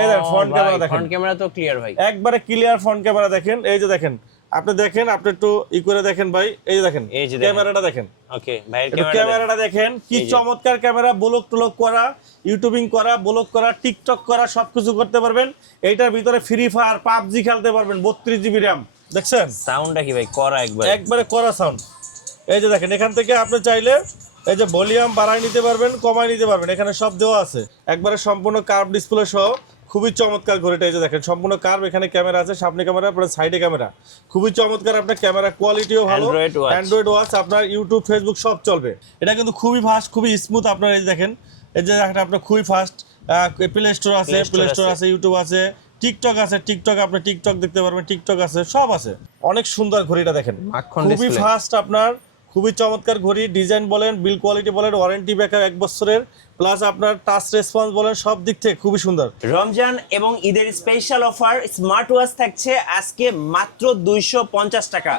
এই দেখেন front camera দেখেন, ফ্রন্ট ক্যামেরা তো ক্লিয়ার ভাই, একবারে ক্লিয়ার ফ্রন্ট ক্যামেরা দেখেন। এই যে দেখেন, আপনি দেখেন, আপনি একটু করে দেখেন ভাই, এই যে দেখেন ক্যামেরাটা দেখেন। ওকে ভাই, ক্যামেরাটা দেখেন কি চমৎকার ক্যামেরা, ব্লগ টলক করা, ইউটিউবিং করা, ব্লগ করা, টিকটক করা, সবকিছু করতে পারবেন। এইটার ভিতরে ফ্রি ফায়ার, পাবজি খেলতে পারবেন, 32 জিবি র্যাম। দেখছেন সাউন্ডটা কি ভাই, করা একবারে করা সাউন্ড। এই যে দেখেন, এখান থেকে আপনি চাইলে এই যে ভলিউম বাড়ায় নিতে পারবেন, কমায় নিতে পারবেন, এখানে সব দেওয়া আছে। একবারে সম্পূর্ণ কার্ভ ডিসপ্লে সহ খুবই চমৎকার ঘড়িটা। এই যে দেখেন সম্পূর্ণ কার্ভ, এখানে ক্যামেরা আছে, সামনে ক্যামেরা, পরে সাইডে ক্যামেরা, খুবই চমৎকার। আপনার ক্যামেরা কোয়ালিটিও ভালো, অ্যান্ড্রয়েড ওয়াচ, আপনার ইউটিউব ফেসবুক সব চলবে। এটা কিন্তু খুবই ফাস্ট, খুবই স্মুথ। আপনার এই যে দেখেন, এই যে আপনার খুবই ফাস্ট। প্লে স্টোর আছে, ইউটিউব আছে, টিকটক আছে, টিকটক আপনি টিকটক দেখতে পারবেন, টিকটক আছে, সব আছে। অনেক সুন্দর ঘড়িটা দেখেন, খুবই ফাস্ট, আপনার খুবই চমৎকার ঘড়ি। ডিজাইন বলেন, বিল কোয়ালিটি বলেন, ওয়ারেন্টি ব্যাকআপ 1 বছরের, প্লাস আপনার টাচ রেসপন্স বলেন, সব দিক থেকে খুবই সুন্দর। রমজান এবং ঈদের স্পেশাল অফার স্মার্ট ওয়াচ থাকছে আজকে মাত্র 250 টাকা।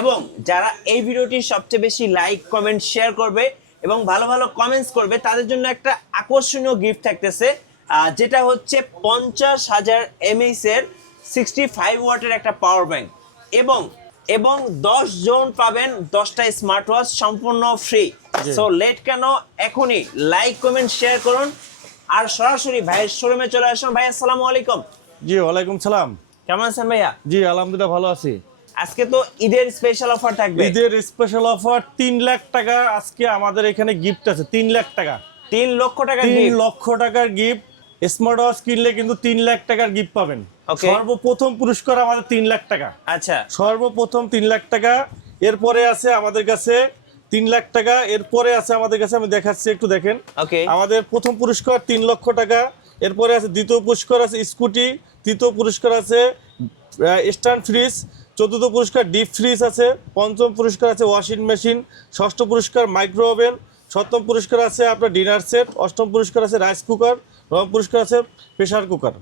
এবং যারা এই ভিডিওটি সবচেয়ে বেশি লাইক, কমেন্ট, শেয়ার করবে এবং ভালো ভালো কমেন্টস করবে, তাদের জন্য একটা আকর্ষণীয় গিফট থাকতেছে, যেটা হচ্ছে 50,000 mAh এর 65 ওয়াটের একটা পাওয়ার ব্যাংক। এবং 10 জন পাবেন 10টা স্মার্ট ওয়াচ সম্পূর্ণ ফ্রি। সো লেট কেন, এখনই লাইক, কমেন্ট, শেয়ার করুন আর সরাসরি ভাইয়ের শোরুমে চলে আসুন। ভাই আসসালামু আলাইকুম। জি ওয়ালাইকুম সালাম, কেমন আছেন ভাইয়া? জি আলহামদুলিল্লাহ ভালো আছি। আজকে তো ঈদের স্পেশাল অফার থাকবে। ঈদের স্পেশাল অফার 3 লাখ টাকা আজকে আমাদের এখানে গিফট আছে। 3 লাখ টাকা, 3 লক্ষ টাকা, 3 লক্ষ টাকার গিফট। স্মার্ট ওয়াচ কিনলে কিন্তু 3 লাখ টাকার গিফট পাবেন। সর্বপ্রথম পুরস্কার আমাদের 3 লাখ টাকা। আচ্ছা, সর্বপ্রথম 3 লাখ টাকা। এরপরে আছে আমাদের কাছে 3 লাখ টাকা। এরপরে আছে আমাদের কাছে, আমি দেখাচ্ছি একটু দেখেন। আমাদের প্রথম পুরস্কার 3 লক্ষ টাকা। এরপরে আছে দ্বিতীয় পুরস্কার আছে স্কুটি, তৃতীয় পুরস্কার আছে স্ট্যান্ড ফ্রিজ, চতুর্থ পুরস্কার ডিপ ফ্রিজ আছে, পঞ্চম পুরস্কার আছে ওয়াশিং মেশিন, ষষ্ঠ পুরস্কার মাইক্রো ওভেন, সপ্তম পুরস্কার আছে আপনার ডিনার সেট, অষ্টম পুরস্কার আছে রাইস কুকার, নবম পুরস্কার আছে প্রেসার কুকার।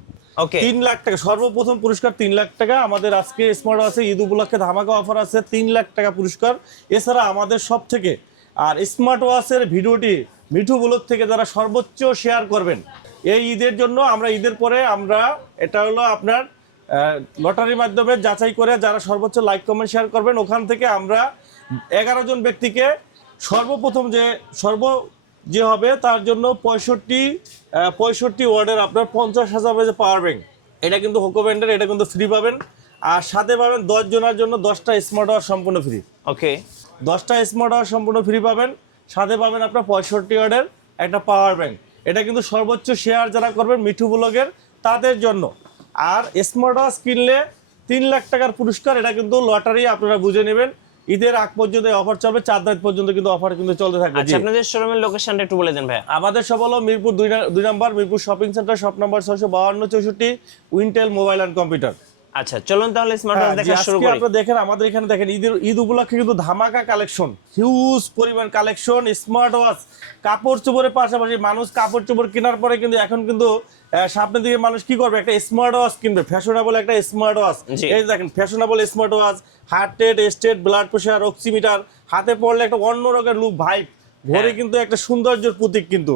3 লাখ টাকা সর্বপ্রথম পুরস্কার। 3 লাখ টাকা আমাদের আজকে স্মার্ট আছে ঈদ উপলক্ষে ধামাকা অফার আছে, 3 লাখ টাকা পুরস্কার। এছাড়া আমাদের সব থেকে আর স্মার্ট ওয়াচের ভিডিওটি মিঠু ব্লগ থেকে যারা সর্বোচ্চ শেয়ার করবেন এই ঈদের জন্য, আমরা ঈদের পরে আমরা এটা হলো আপনার লটারির মাধ্যমে যাচাই করে যারা সর্বোচ্চ লাইক, কমেন্ট, শেয়ার করবেন, ওখান থেকে আমরা 11 জন ব্যক্তিকে সর্বপ্রথম যে হবে তার জন্য 65 ওয়াটের আপনার 50,000 যে পাওয়ার ব্যাংক, এটা কিন্তু হোকো ব্র্যান্ডের, এটা কিন্তু ফ্রি পাবেন। আর সাথে পাবেন 10 জনের জন্য 10টা স্মার্ট ওয়াচ সম্পূর্ণ ফ্রি। 10টা স্মার্ট ওয়াচ সম্পূর্ণ ফ্রি পাবেন। সাথে পাবেন আপনার 65 ওয়াটের একটা পাওয়ার ব্যাংক। এটা কিন্তু সর্বোচ্চ শেয়ার যারা করবেন মিঠু ব্লগের তাদের জন্য। আর স্মার্ট ওয়াচ কিনলে 3 লাখ টাকার পুরস্কার। এটা কিন্তু লটারি, আপনারা বুঝে নেবেন। ঈদের আগ পর্যন্ত অফার চলবে, 4 তারিখ পর্যন্ত কিন্তু অফার কিন্তু চলতে থাকবে। আচ্ছা, আপনাদের শোরুমের লোকেশনটা একটু বলে দেন ভাই। আমাদের সব হলো মিরপুর 2 নম্বর, Mirpur shopping centre, shop number 65264, Wintel mobile and computer. আচ্ছা, চলুন তাহলে স্মার্ট ওয়াচ দেখা শুরু করি। আপনারা দেখেন আমাদের এখানে দেখেন ঈদ উপলক্ষে কিন্তু ধামাকা কালেকশন, হিউজ পরিমাণ কালেকশন। স্মার্ট ওয়াচ কাপড় চোপড়ের পাশাপাশি মানুষ কাপড় চোপড় কেনার পরে কিন্তু এখন কিন্তু সামনের দিকে মানুষ কি করবে, একটা স্মার্ট ওয়াচ কিনবে, ফ্যাশনেবল একটা স্মার্ট ওয়াচ। এই দেখেন fashionable smart watch, heart rate, state, blood pressure, oximeter, হাতে পড়লে একটা অন্য রকমের লুক ভাইব, ঘরে কিন্তু একটা সৌন্দর্যের প্রতীক কিন্তু।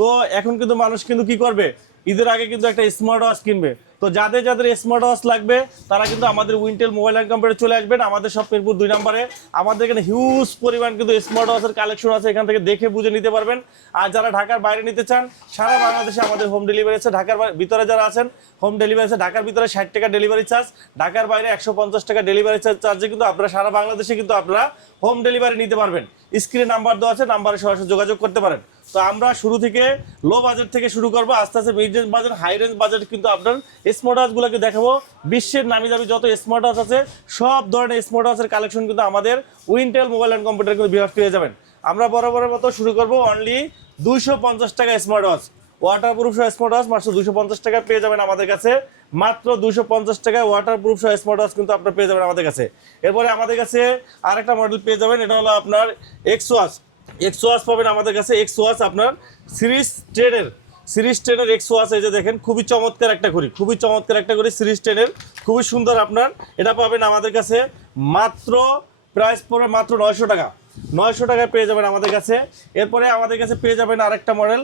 তো এখন কিন্তু মানুষ কিন্তু কি করবে, ঈদের আগে কিন্তু একটা স্মার্ট ওয়াচ কিনবে। তো যাদের যাদের স্মার্ট ওয়াচ লাগবে তারা কিন্তু আমাদের উইন্টেল মোবাইল অ্যান্ড কম্পিউটারে চলে আসবেন। আমাদের সব মিরপুর 2 নম্বরে। আমাদের এখানে হিউজ পরিমাণ কিন্তু স্মার্ট ওয়াচের কালেকশন আছে, এখান থেকে দেখে বুঝে নিতে পারবেন। আর যারা ঢাকার বাইরে নিতে চান, সারা বাংলাদেশে আমাদের হোম ডেলিভারি আছে। ঢাকার ভিতরে যারা আছেন হোম ডেলিভারি আছে। ঢাকার ভিতরে 60 টাকা ডেলিভারি চার্জ, ঢাকার বাইরে 150 টাকা ডেলিভারি চার্জে কিন্তু আপনারা সারা বাংলাদেশে কিন্তু আপনারা হোম ডেলিভারি নিতে পারবেন। স্ক্রিনে নাম্বার দেওয়া আছে, নাম্বারে সরাসরি যোগাযোগ করতে পারেন। তো আমরা শুরু থেকে লো বাজেট থেকে শুরু করবো, আস্তে আস্তে mid range budget, high range budget কিন্তু আপনার স্মার্ট ওয়াচগুলোকে দেখাবো। বিশ্বের নামি দামি যত স্মার্ট ওয়াচ আছে সব ধরনের স্মার্ট ওয়াচের কালেকশন কিন্তু আমাদের উইন্টেল মোবাইল অ্যান্ড কম্পিউটার কিন্তু বিভাগ পেয়ে যাবেন। আমরা বরাবরের মতো শুরু করবো অনলি 250 টাকা স্মার্ট ওয়াচ, ওয়াটার প্রুফ সহ স্মার্ট ওয়াচ মাত্র 250 টাকা পেয়ে যাবেন আমাদের কাছে। মাত্র 250 টাকায় ওয়াটার প্রুফ সহ স্মার্ট ওয়াচ কিন্তু আপনার পেয়ে যাবেন আমাদের কাছে। এরপরে আমাদের কাছে আরেকটা মডেল পেয়ে যাবেন, এটা হলো আপনার এক্স ওয়াচ পাবেন আমাদের কাছে। এক্স ওয়াচ আপনার সিরিজ 10 এক্স ওয়াচ। এই যে দেখেন খুবই চমৎকার একটা ঘড়ি, খুবই চমৎকার একটা ঘড়ি, সিরিজ 10 খুবই সুন্দর। আপনার এটা পাবেন আমাদের কাছে মাত্র প্রাইস পড়বে মাত্র 900 টাকা। 900 টাকায় পেয়ে যাবেন আমাদের কাছে। এরপরে আমাদের কাছে পেয়ে যাবেন আরেকটা model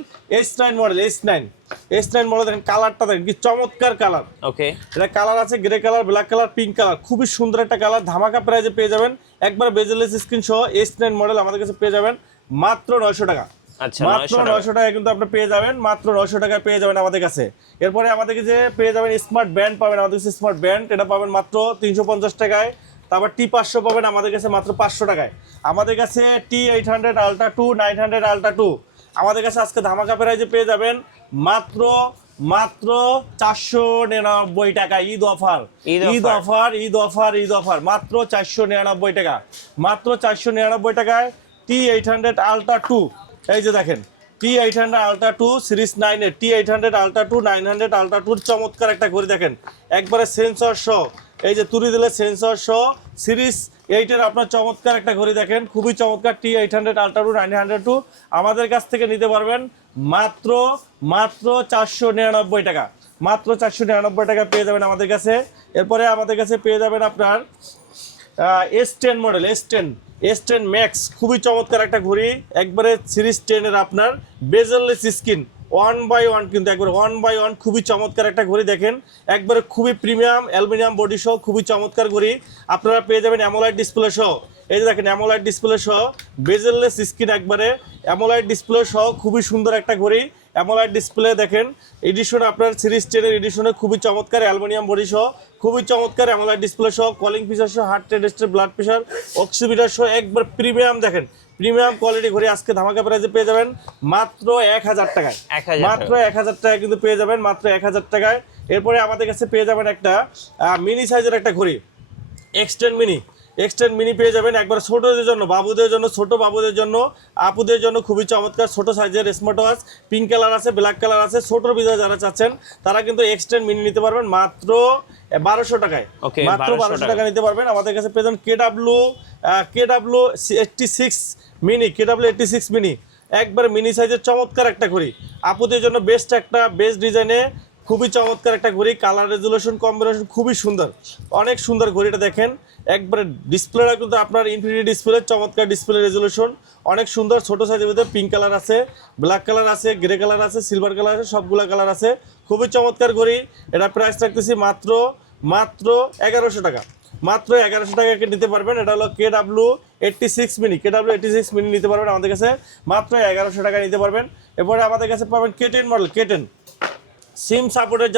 S9 model, S9 model. দেখেন কালারটা, দেখেন কি চমৎকার কালার। ওকে, এটা কালার আছে grey colour, black colour, pink colour, খুবই সুন্দর একটা কালার। ধামাকা প্রাইজে পেয়ে যাবেন, একবার বেজেলেস স্ক্রিন সহ S9 মডেল আমাদের কাছে পেয়ে যাবেন মাত্র 900 টাকা। আচ্ছা, মাত্র 900 টাকায় কিন্তু আপনি পেয়ে যাবেন, মাত্র 900 টাকায় পেয়ে যাবেন আমাদের কাছে। এরপরে আমাদের কাছে পেয়ে যাবেন স্মার্ট ব্যান্ড পাবেন আমাদের কাছে, স্মার্ট ব্যান্ড এটা পাবেন মাত্র 350 টাকায়। তারপর T500 পাবেন আমাদের কাছে মাত্র 500 টাকায়। আমাদের কাছে T800 আলট্রা 2, 900 আলট্রা 2 আমাদের কাছে আজকে ধামাকা প্রাইজে পেয়ে যাবেন মাত্র 499 টাকা। ঈদ অফার মাত্র 499 টাকা, মাত্র 499 টাকায় T800 আলট্রা 2। এই যে দেখেন T800 আলট্রা 2 সিরিজ 9 এর T800 আলট্রা 2, 900 আলট্রা 2 চমৎকার একটা ঘড়ি দেখেন, একবারে সেন্সর সহ, এই যে তুলি দিলে সেন্সর সহ সিরিজ 8 এর আপনার চমৎকার একটা ঘড়ি দেখেন, খুবই চমৎকার। T800 আলট্রা 2, 900 আমাদের কাছ থেকে নিতে পারবেন মাত্র 499 টাকা, মাত্র 499 টাকা পেয়ে যাবেন আমাদের কাছে। এরপরে আমাদের কাছে পেয়ে যাবেন আপনার S10 মডেল, S10 ম্যাক্স, খুবই চমৎকার একটা ঘড়ি, একবারে সিরিজ 10 এর আপনার বেজেললেস স্ক্রিন, 1/1 কিন্তু একবারে 1/1, খুবই চমৎকার একটা ঘড়ি দেখেন, একবারে খুবই প্রিমিয়াম অ্যালুমিনিয়াম বডি সহ খুবই চমৎকার ঘড়ি। আপনারা পেয়ে যাবেন অ্যামোলাইড ডিসপ্লে সহ, এই যে দেখেন অ্যামোলাইড ডিসপ্লে সহ বেজেললেস স্ক্রিন, একবারে অ্যামোলাইড ডিসপ্লে সহ খুবই সুন্দর একটা ঘড়ি। অ্যামোলাইড ডিসপ্লে দেখেন, এডিশন আপনার সিরিজ 10 এর এডিশনে খুবই চমৎকার, অ্যালুমিনিয়াম বডি সহ খুবই চমৎকার অ্যামোলাইড ডিসপ্লে সহ, কলিং ফিচার সহ, heart rate state, blood pressure, oximeter সহ একবার প্রিমিয়াম দেখেন, প্রিমিয়াম কোয়ালিটি ঘড়ি আজকে ধামাকা প্রাইসে পেয়ে যাবেন মাত্র 1000 টাকায়, মাত্র 1000 টাকায় কিন্তু পেয়ে যাবেন, মাত্র 1000 টাকায়। এরপরে আমাদের কাছে পেয়ে যাবেন একটা মিনি সাইজের একটা ঘড়ি, এক্সটেন্ড মিনি পেয়ে যাবেন, একবার ছোটদের জন্য, বাবুদের জন্য, ছোট বাবুদের জন্য, আপুদের জন্য খুবই চমৎকার ছোট সাইজের স্মার্ট ওয়াচ, পিঙ্ক কালার আছে, ব্ল্যাক কালার আছে। ছোটোর ভিতরে যারা চাচ্ছেন তারা কিন্তু এক্সটেন্ড মিনি নিতে পারবেন মাত্র 1200 টাকায়, মাত্র 1200 টাকা নিতে পারবেন। আমাদের কাছে পেয়ে যাবেন KW86 মিনি, একবার মিনি সাইজের চমৎকার একটা ঘড়ি, আপুদের জন্য বেস্ট ডিজাইনে খুবই চমৎকার একটা ঘড়ি, কালার রেজুলেশন কম্বিনেশন খুবই সুন্দর, অনেক সুন্দর ঘড়িটা দেখেন, একবারে ডিসপ্লেটা কিন্তু আপনার ইনফিনিটি ডিসপ্লে, চমৎকার ডিসপ্লে রেজুলেশন অনেক সুন্দর। ছোট সাইজের ভিতরে পিঙ্ক কালার আছে, ব্ল্যাক কালার আছে, গ্রে কালার আছে, সিলভার কালার আছে, সবগুলা কালার আছে, খুবই চমৎকার ঘড়ি। এটা প্রাইস রাখতেছি মাত্র 1100 টাকা, মাত্র 1100 টাকাকে নিতে পারবেন। এটা হলো KW86 মিনি নিতে পারবেন আমাদের কাছে, মাত্র 1100 টাকা নিতে পারবেন। এরপরে আমাদের কাছে পাবেন K10 মডেল, সিম সাপোর্টের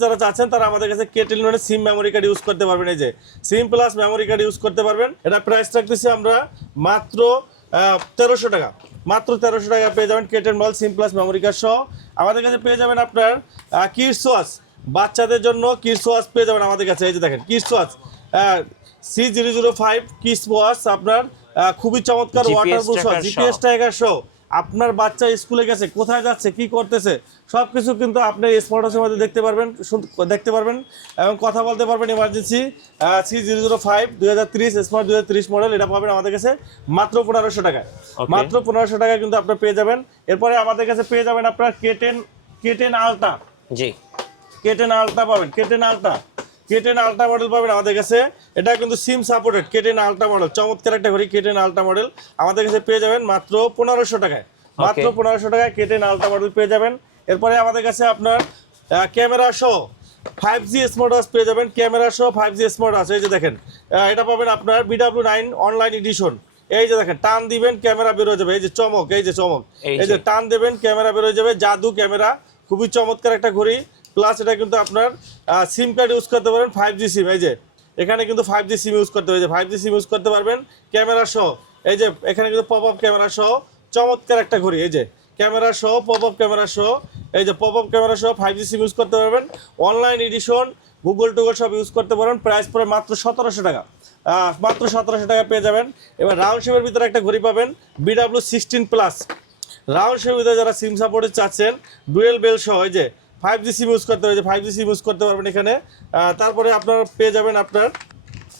যারা চাচ্ছেন তারা আমাদের কাছে K10 মডেল সিম মেমোরি কার্ড ইউজ করতে পারবেন, এই যে সিম প্লাস মেমোরি কার্ড ইউজ করতে পারবেন। এটা প্রাইস রাখতেছি আমরা মাত্র 1300 টাকা, মাত্র 1300 টাকা পেয়ে যাবেন K10 মডেল সিম প্লাস মেমোরি কার্ড সহ। আমাদের কাছে পেয়ে যাবেন আপনার কিডস ওয়াচ, বাচ্চাদের জন্য কিডস ওয়াচ পেয়ে যাবেন আমাদের কাছে, এই যে দেখেন kids watch C005 kids watch আপনার খুবই চমৎকার, ওয়াটারপ্রুফ সহ, জিপিএস ট্র্যাকার সহ। আপনার বাচ্চা স্কুলে গেছে, কোথায় যাচ্ছে, কি করতেছে, সব কিছু কিন্তু আপনি স্মার্ট ওয়াচের মধ্যে দেখতে পারবেন এবং কথা বলতে পারবেন। ইমার্জেন্সি C005 2030 স্মার্ট 2030 মডেল, এটা পাবেন আমাদের কাছে মাত্র 1500 টাকায়, মাত্র 1500 টাকায় কিন্তু আপনার পেয়ে যাবেন। এরপরে আমাদের কাছে পেয়ে যাবেন আপনার K10 আলট্রা, K10 আলট্রা পাবেন, K10 আলট্রা মডেল পাবেন আমাদের কাছে। এটা কিন্তু SIM supported K10 ultra model, চমৎকার একটা ঘড়ি K10 আলট্রা মডেল আমাদের কাছে পেয়ে যাবেন মাত্র 1500 টাকায়, মাত্র 1500 টাকায় K10 আলট্রা মডেল পেয়ে যাবেন। এরপরে আমাদের কাছে আপনার ক্যামেরা সহ 5G স্মার্ট ওয়াচ পেয়ে যাবেন, ক্যামেরা সহ 5G স্মার্ট ওয়াচ, এই যে দেখেন এটা পাবেন আপনার BW9 অনলাইন এডিশন, এই যে দেখেন টান দিবেন ক্যামেরা বের হয়ে যাবে, এই যে চমক, এই যে টান দেবেন ক্যামেরা বের হয়ে যাবে, জাদু ক্যামেরা, খুবই চমৎকার একটা ঘড়ি। প্লাস এটা কিন্তু আপনার সিম কার্ড ইউজ করতে পারেন, 5G সিম, এই যে এখানে কিন্তু 5G সিম ইউজ করতে হবে, 5G সিম ইউজ করতে পারবেন ক্যামেরা সহ, এই যে এখানে কিন্তু পপ আপ ক্যামেরা সহ চমৎকার একটা ঘড়ি, এই যে ক্যামেরা সহ পপ আপ ক্যামেরা সহ, এই যে পপ আপ ক্যামেরা সহ 5G সিম ইউজ করতে পারবেন, অনলাইন এডিশন, গুগল টুগল সব ইউজ করতে পারবেন। প্রাইস পড়ে মাত্র 1700 টাকা, মাত্র 1700 টাকা পেয়ে যাবেন। এবার রাউন্ড শেপের ভিতরে একটা ঘড়ি পাবেন BW16 প্লাস, রাউন্ড শেপের ভিতরে যারা সিম সাপোর্টে চাচ্ছেন ডুয়েল বেল সহ, এই যে 5G সিম ইউজ করতে হবে, 5G সিম ইউজ করতে পারবেন এখানে। তারপরে আপনার পেয়ে যাবেন আপনার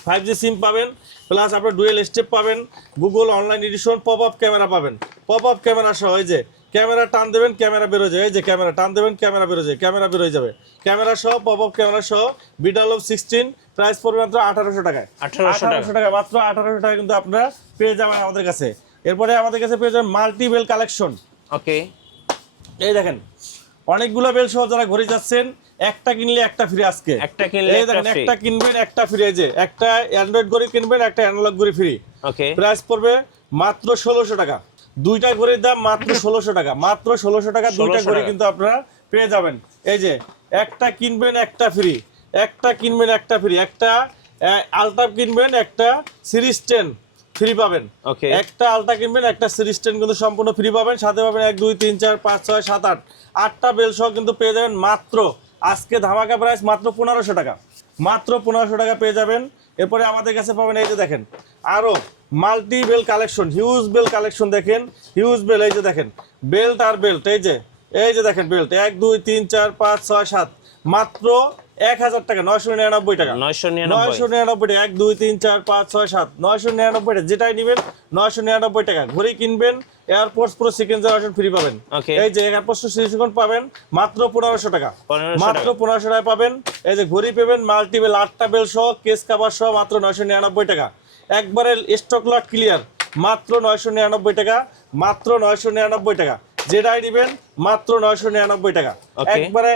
5G সিম পাবেন, প্লাস আপনার ডুয়েল স্টেপ পাবেন, Google online addition, pop up camera পাবেন, পপ আপ ক্যামেরা সহ, এই যে ক্যামেরা টান দেবেন ক্যামেরা বেরো যায়, এই যে ক্যামেরা টান দেবেন ক্যামেরা বেরো যায়, ক্যামেরা বেরোয় যাবে, ক্যামেরা সহ পপ আপ ক্যামেরা সহ বিটালভ 16 প্রাইস পড়বে মাত্র 1800 টাকায়। 1800 টাকা, মাত্র 1800 টাকা কিন্তু আপনারা পেয়ে যাবেন আমাদের কাছে। এরপরে আমাদের কাছে পেয়ে যাবেন মাল্টি বেল কালেকশন। ওকে, এই দেখেন অনেকগুলো বেল সহ যারা ঘুরে যাচ্ছেন, একটা কিনলে একটা ফ্রি আজকে। একটা কিনলে এই একটা দেখেন free। একটা কিনবেন একটা ফ্রি, এই যে একটা অ্যান্ড্রয়েড ঘড়ি কিনবেন একটা অ্যানালগ ঘড়ি ফ্রি। ওকে, প্রাইস পড়বে মাত্র 1600 টাকা। দুইটা ঘড়ির দাম মাত্র 1600 টাকা, মাত্র 1600 টাকা দুইটা 1600 ঘড়ি টাকা। কিন্তু আপনারা পেয়ে যাবেন। এই যে একটা কিনবেন একটা ফ্রি, একটা কিনবেন একটা ফ্রি, একটা আলট্রা কিনবেন একটা সিরিজ 10 ফ্রি পাবেন। ওকে, একটা আলট্রা কিনবেন একটা সিরিজ 10 কিন্তু সম্পূর্ণ ফ্রি পাবেন, সাথে পাবেন 1 2 3 4 5 6 7 8 আটটা বেল সহ কিন্তু পেয়ে যাবেন মাত্র আজকে ধামাকা প্রাইস মাত্র 1500 টাকা, মাত্র 1500 টাকা পেয়ে যাবেন। এরপরে আমাদের কাছে পাবেন এই যে দেখেন আরো multi bell collection, huge bell collection, দেখেন হিউজ বেল, এই যে দেখেন বেল্ট আর বেল্ট, এই যে দেখেন বেল্ট 1 2 3 4 5 6 7 মাত্র 1000 টাকা, 999 টাকা, 999 টাকা, 1 2 3 4 5 6 7 999 টাকা, যেটাই নেবেন 999 টাকা। ঘড়ি কিনবেন airports pro second generation free পাবেন। ওকে, এই যে এয়ারপোর্টস সিলিকন পাবেন মাত্র 1500 টাকা, 1500 মাত্র 1500 টাকা পাবেন। এই যে ঘড়ি পাবেন মাল্টিবেল 8টা বেল সহ কেস কভার সহ মাত্র 999 টাকা। একবারে স্টক লট ক্লিয়ার মাত্র 999 টাকা, মাত্র 999 টাকা, যেটাই নেবেন মাত্র 999 টাকা। Okay. একবারে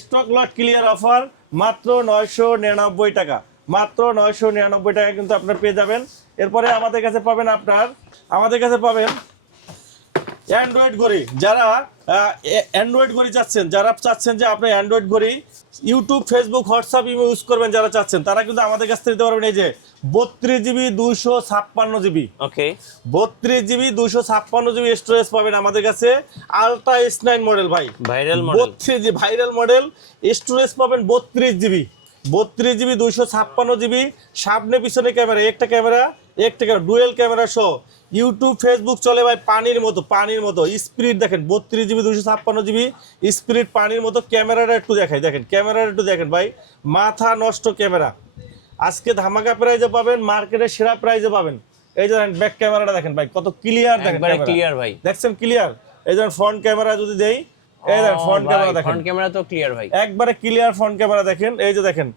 স্টক লট ক্লিয়ার অফার মাত্র 999 টাকা, মাত্র 999 টাকা কিন্তু আপনার পেয়ে যাবেন। এরপরে আমাদের কাছে পাবেন অ্যান্ড্রয়েড ঘড়ি, যারা অ্যান্ড্রয়েড ঘড়ি চাচ্ছেন, যারা চাচ্ছেন যে আপনি অ্যান্ড্রয়েড ঘড়ি ইউটিউব ফেসবুক হোয়াটসঅ্যাপ ইউজ করবেন, যারা চাচ্ছেন তারা কিন্তু আমাদের কাছ থেকে নিতে পারবেন। এই যে 32 জিবি 256 জিবি, ওকে, 32 জিবি 256 জিবি স্টোরেজ পাবেন আমাদের কাছে। আলট্রা S9 মডেল ভাই, viral model, 32 GB viral model, storage পাবেন 32 জিবি, 32 জিবি 256 জিবি, সামনে পিছনে ক্যামেরা, একটা ক্যামেরা ডুয়েল ক্যামেরা সহ ইউটিউব ফেসবুক চলে ভাই পানির মতো স্পিড। দেখেন 32 জিবি 256 জিবি স্পিড পানির মতো। ক্যামেরাটা একটু দেখেন ভাই, মাথা নষ্ট ক্যামেরা। আজকে ধামাকা প্রাইজে পাবেন, মার্কেটের সেরা প্রাইজে পাবেন। এই যে ব্যাক ক্যামেরাটা দেখেন ভাই কত ক্লিয়ার, দেখেন একবারে ক্লিয়ার ভাই, দেখছেন ক্লিয়ার। এই যে ফ্রন্ট ক্যামেরা যদি দেই, এই দেখেন ফ্রন্ট ক্যামেরা দেখেন, ফ্রন্ট ক্যামেরা তো ক্লিয়ার ভাই, একবারে ক্লিয়ার ফ্রন্ট ক্যামেরা দেখেন। এই যে দেখেন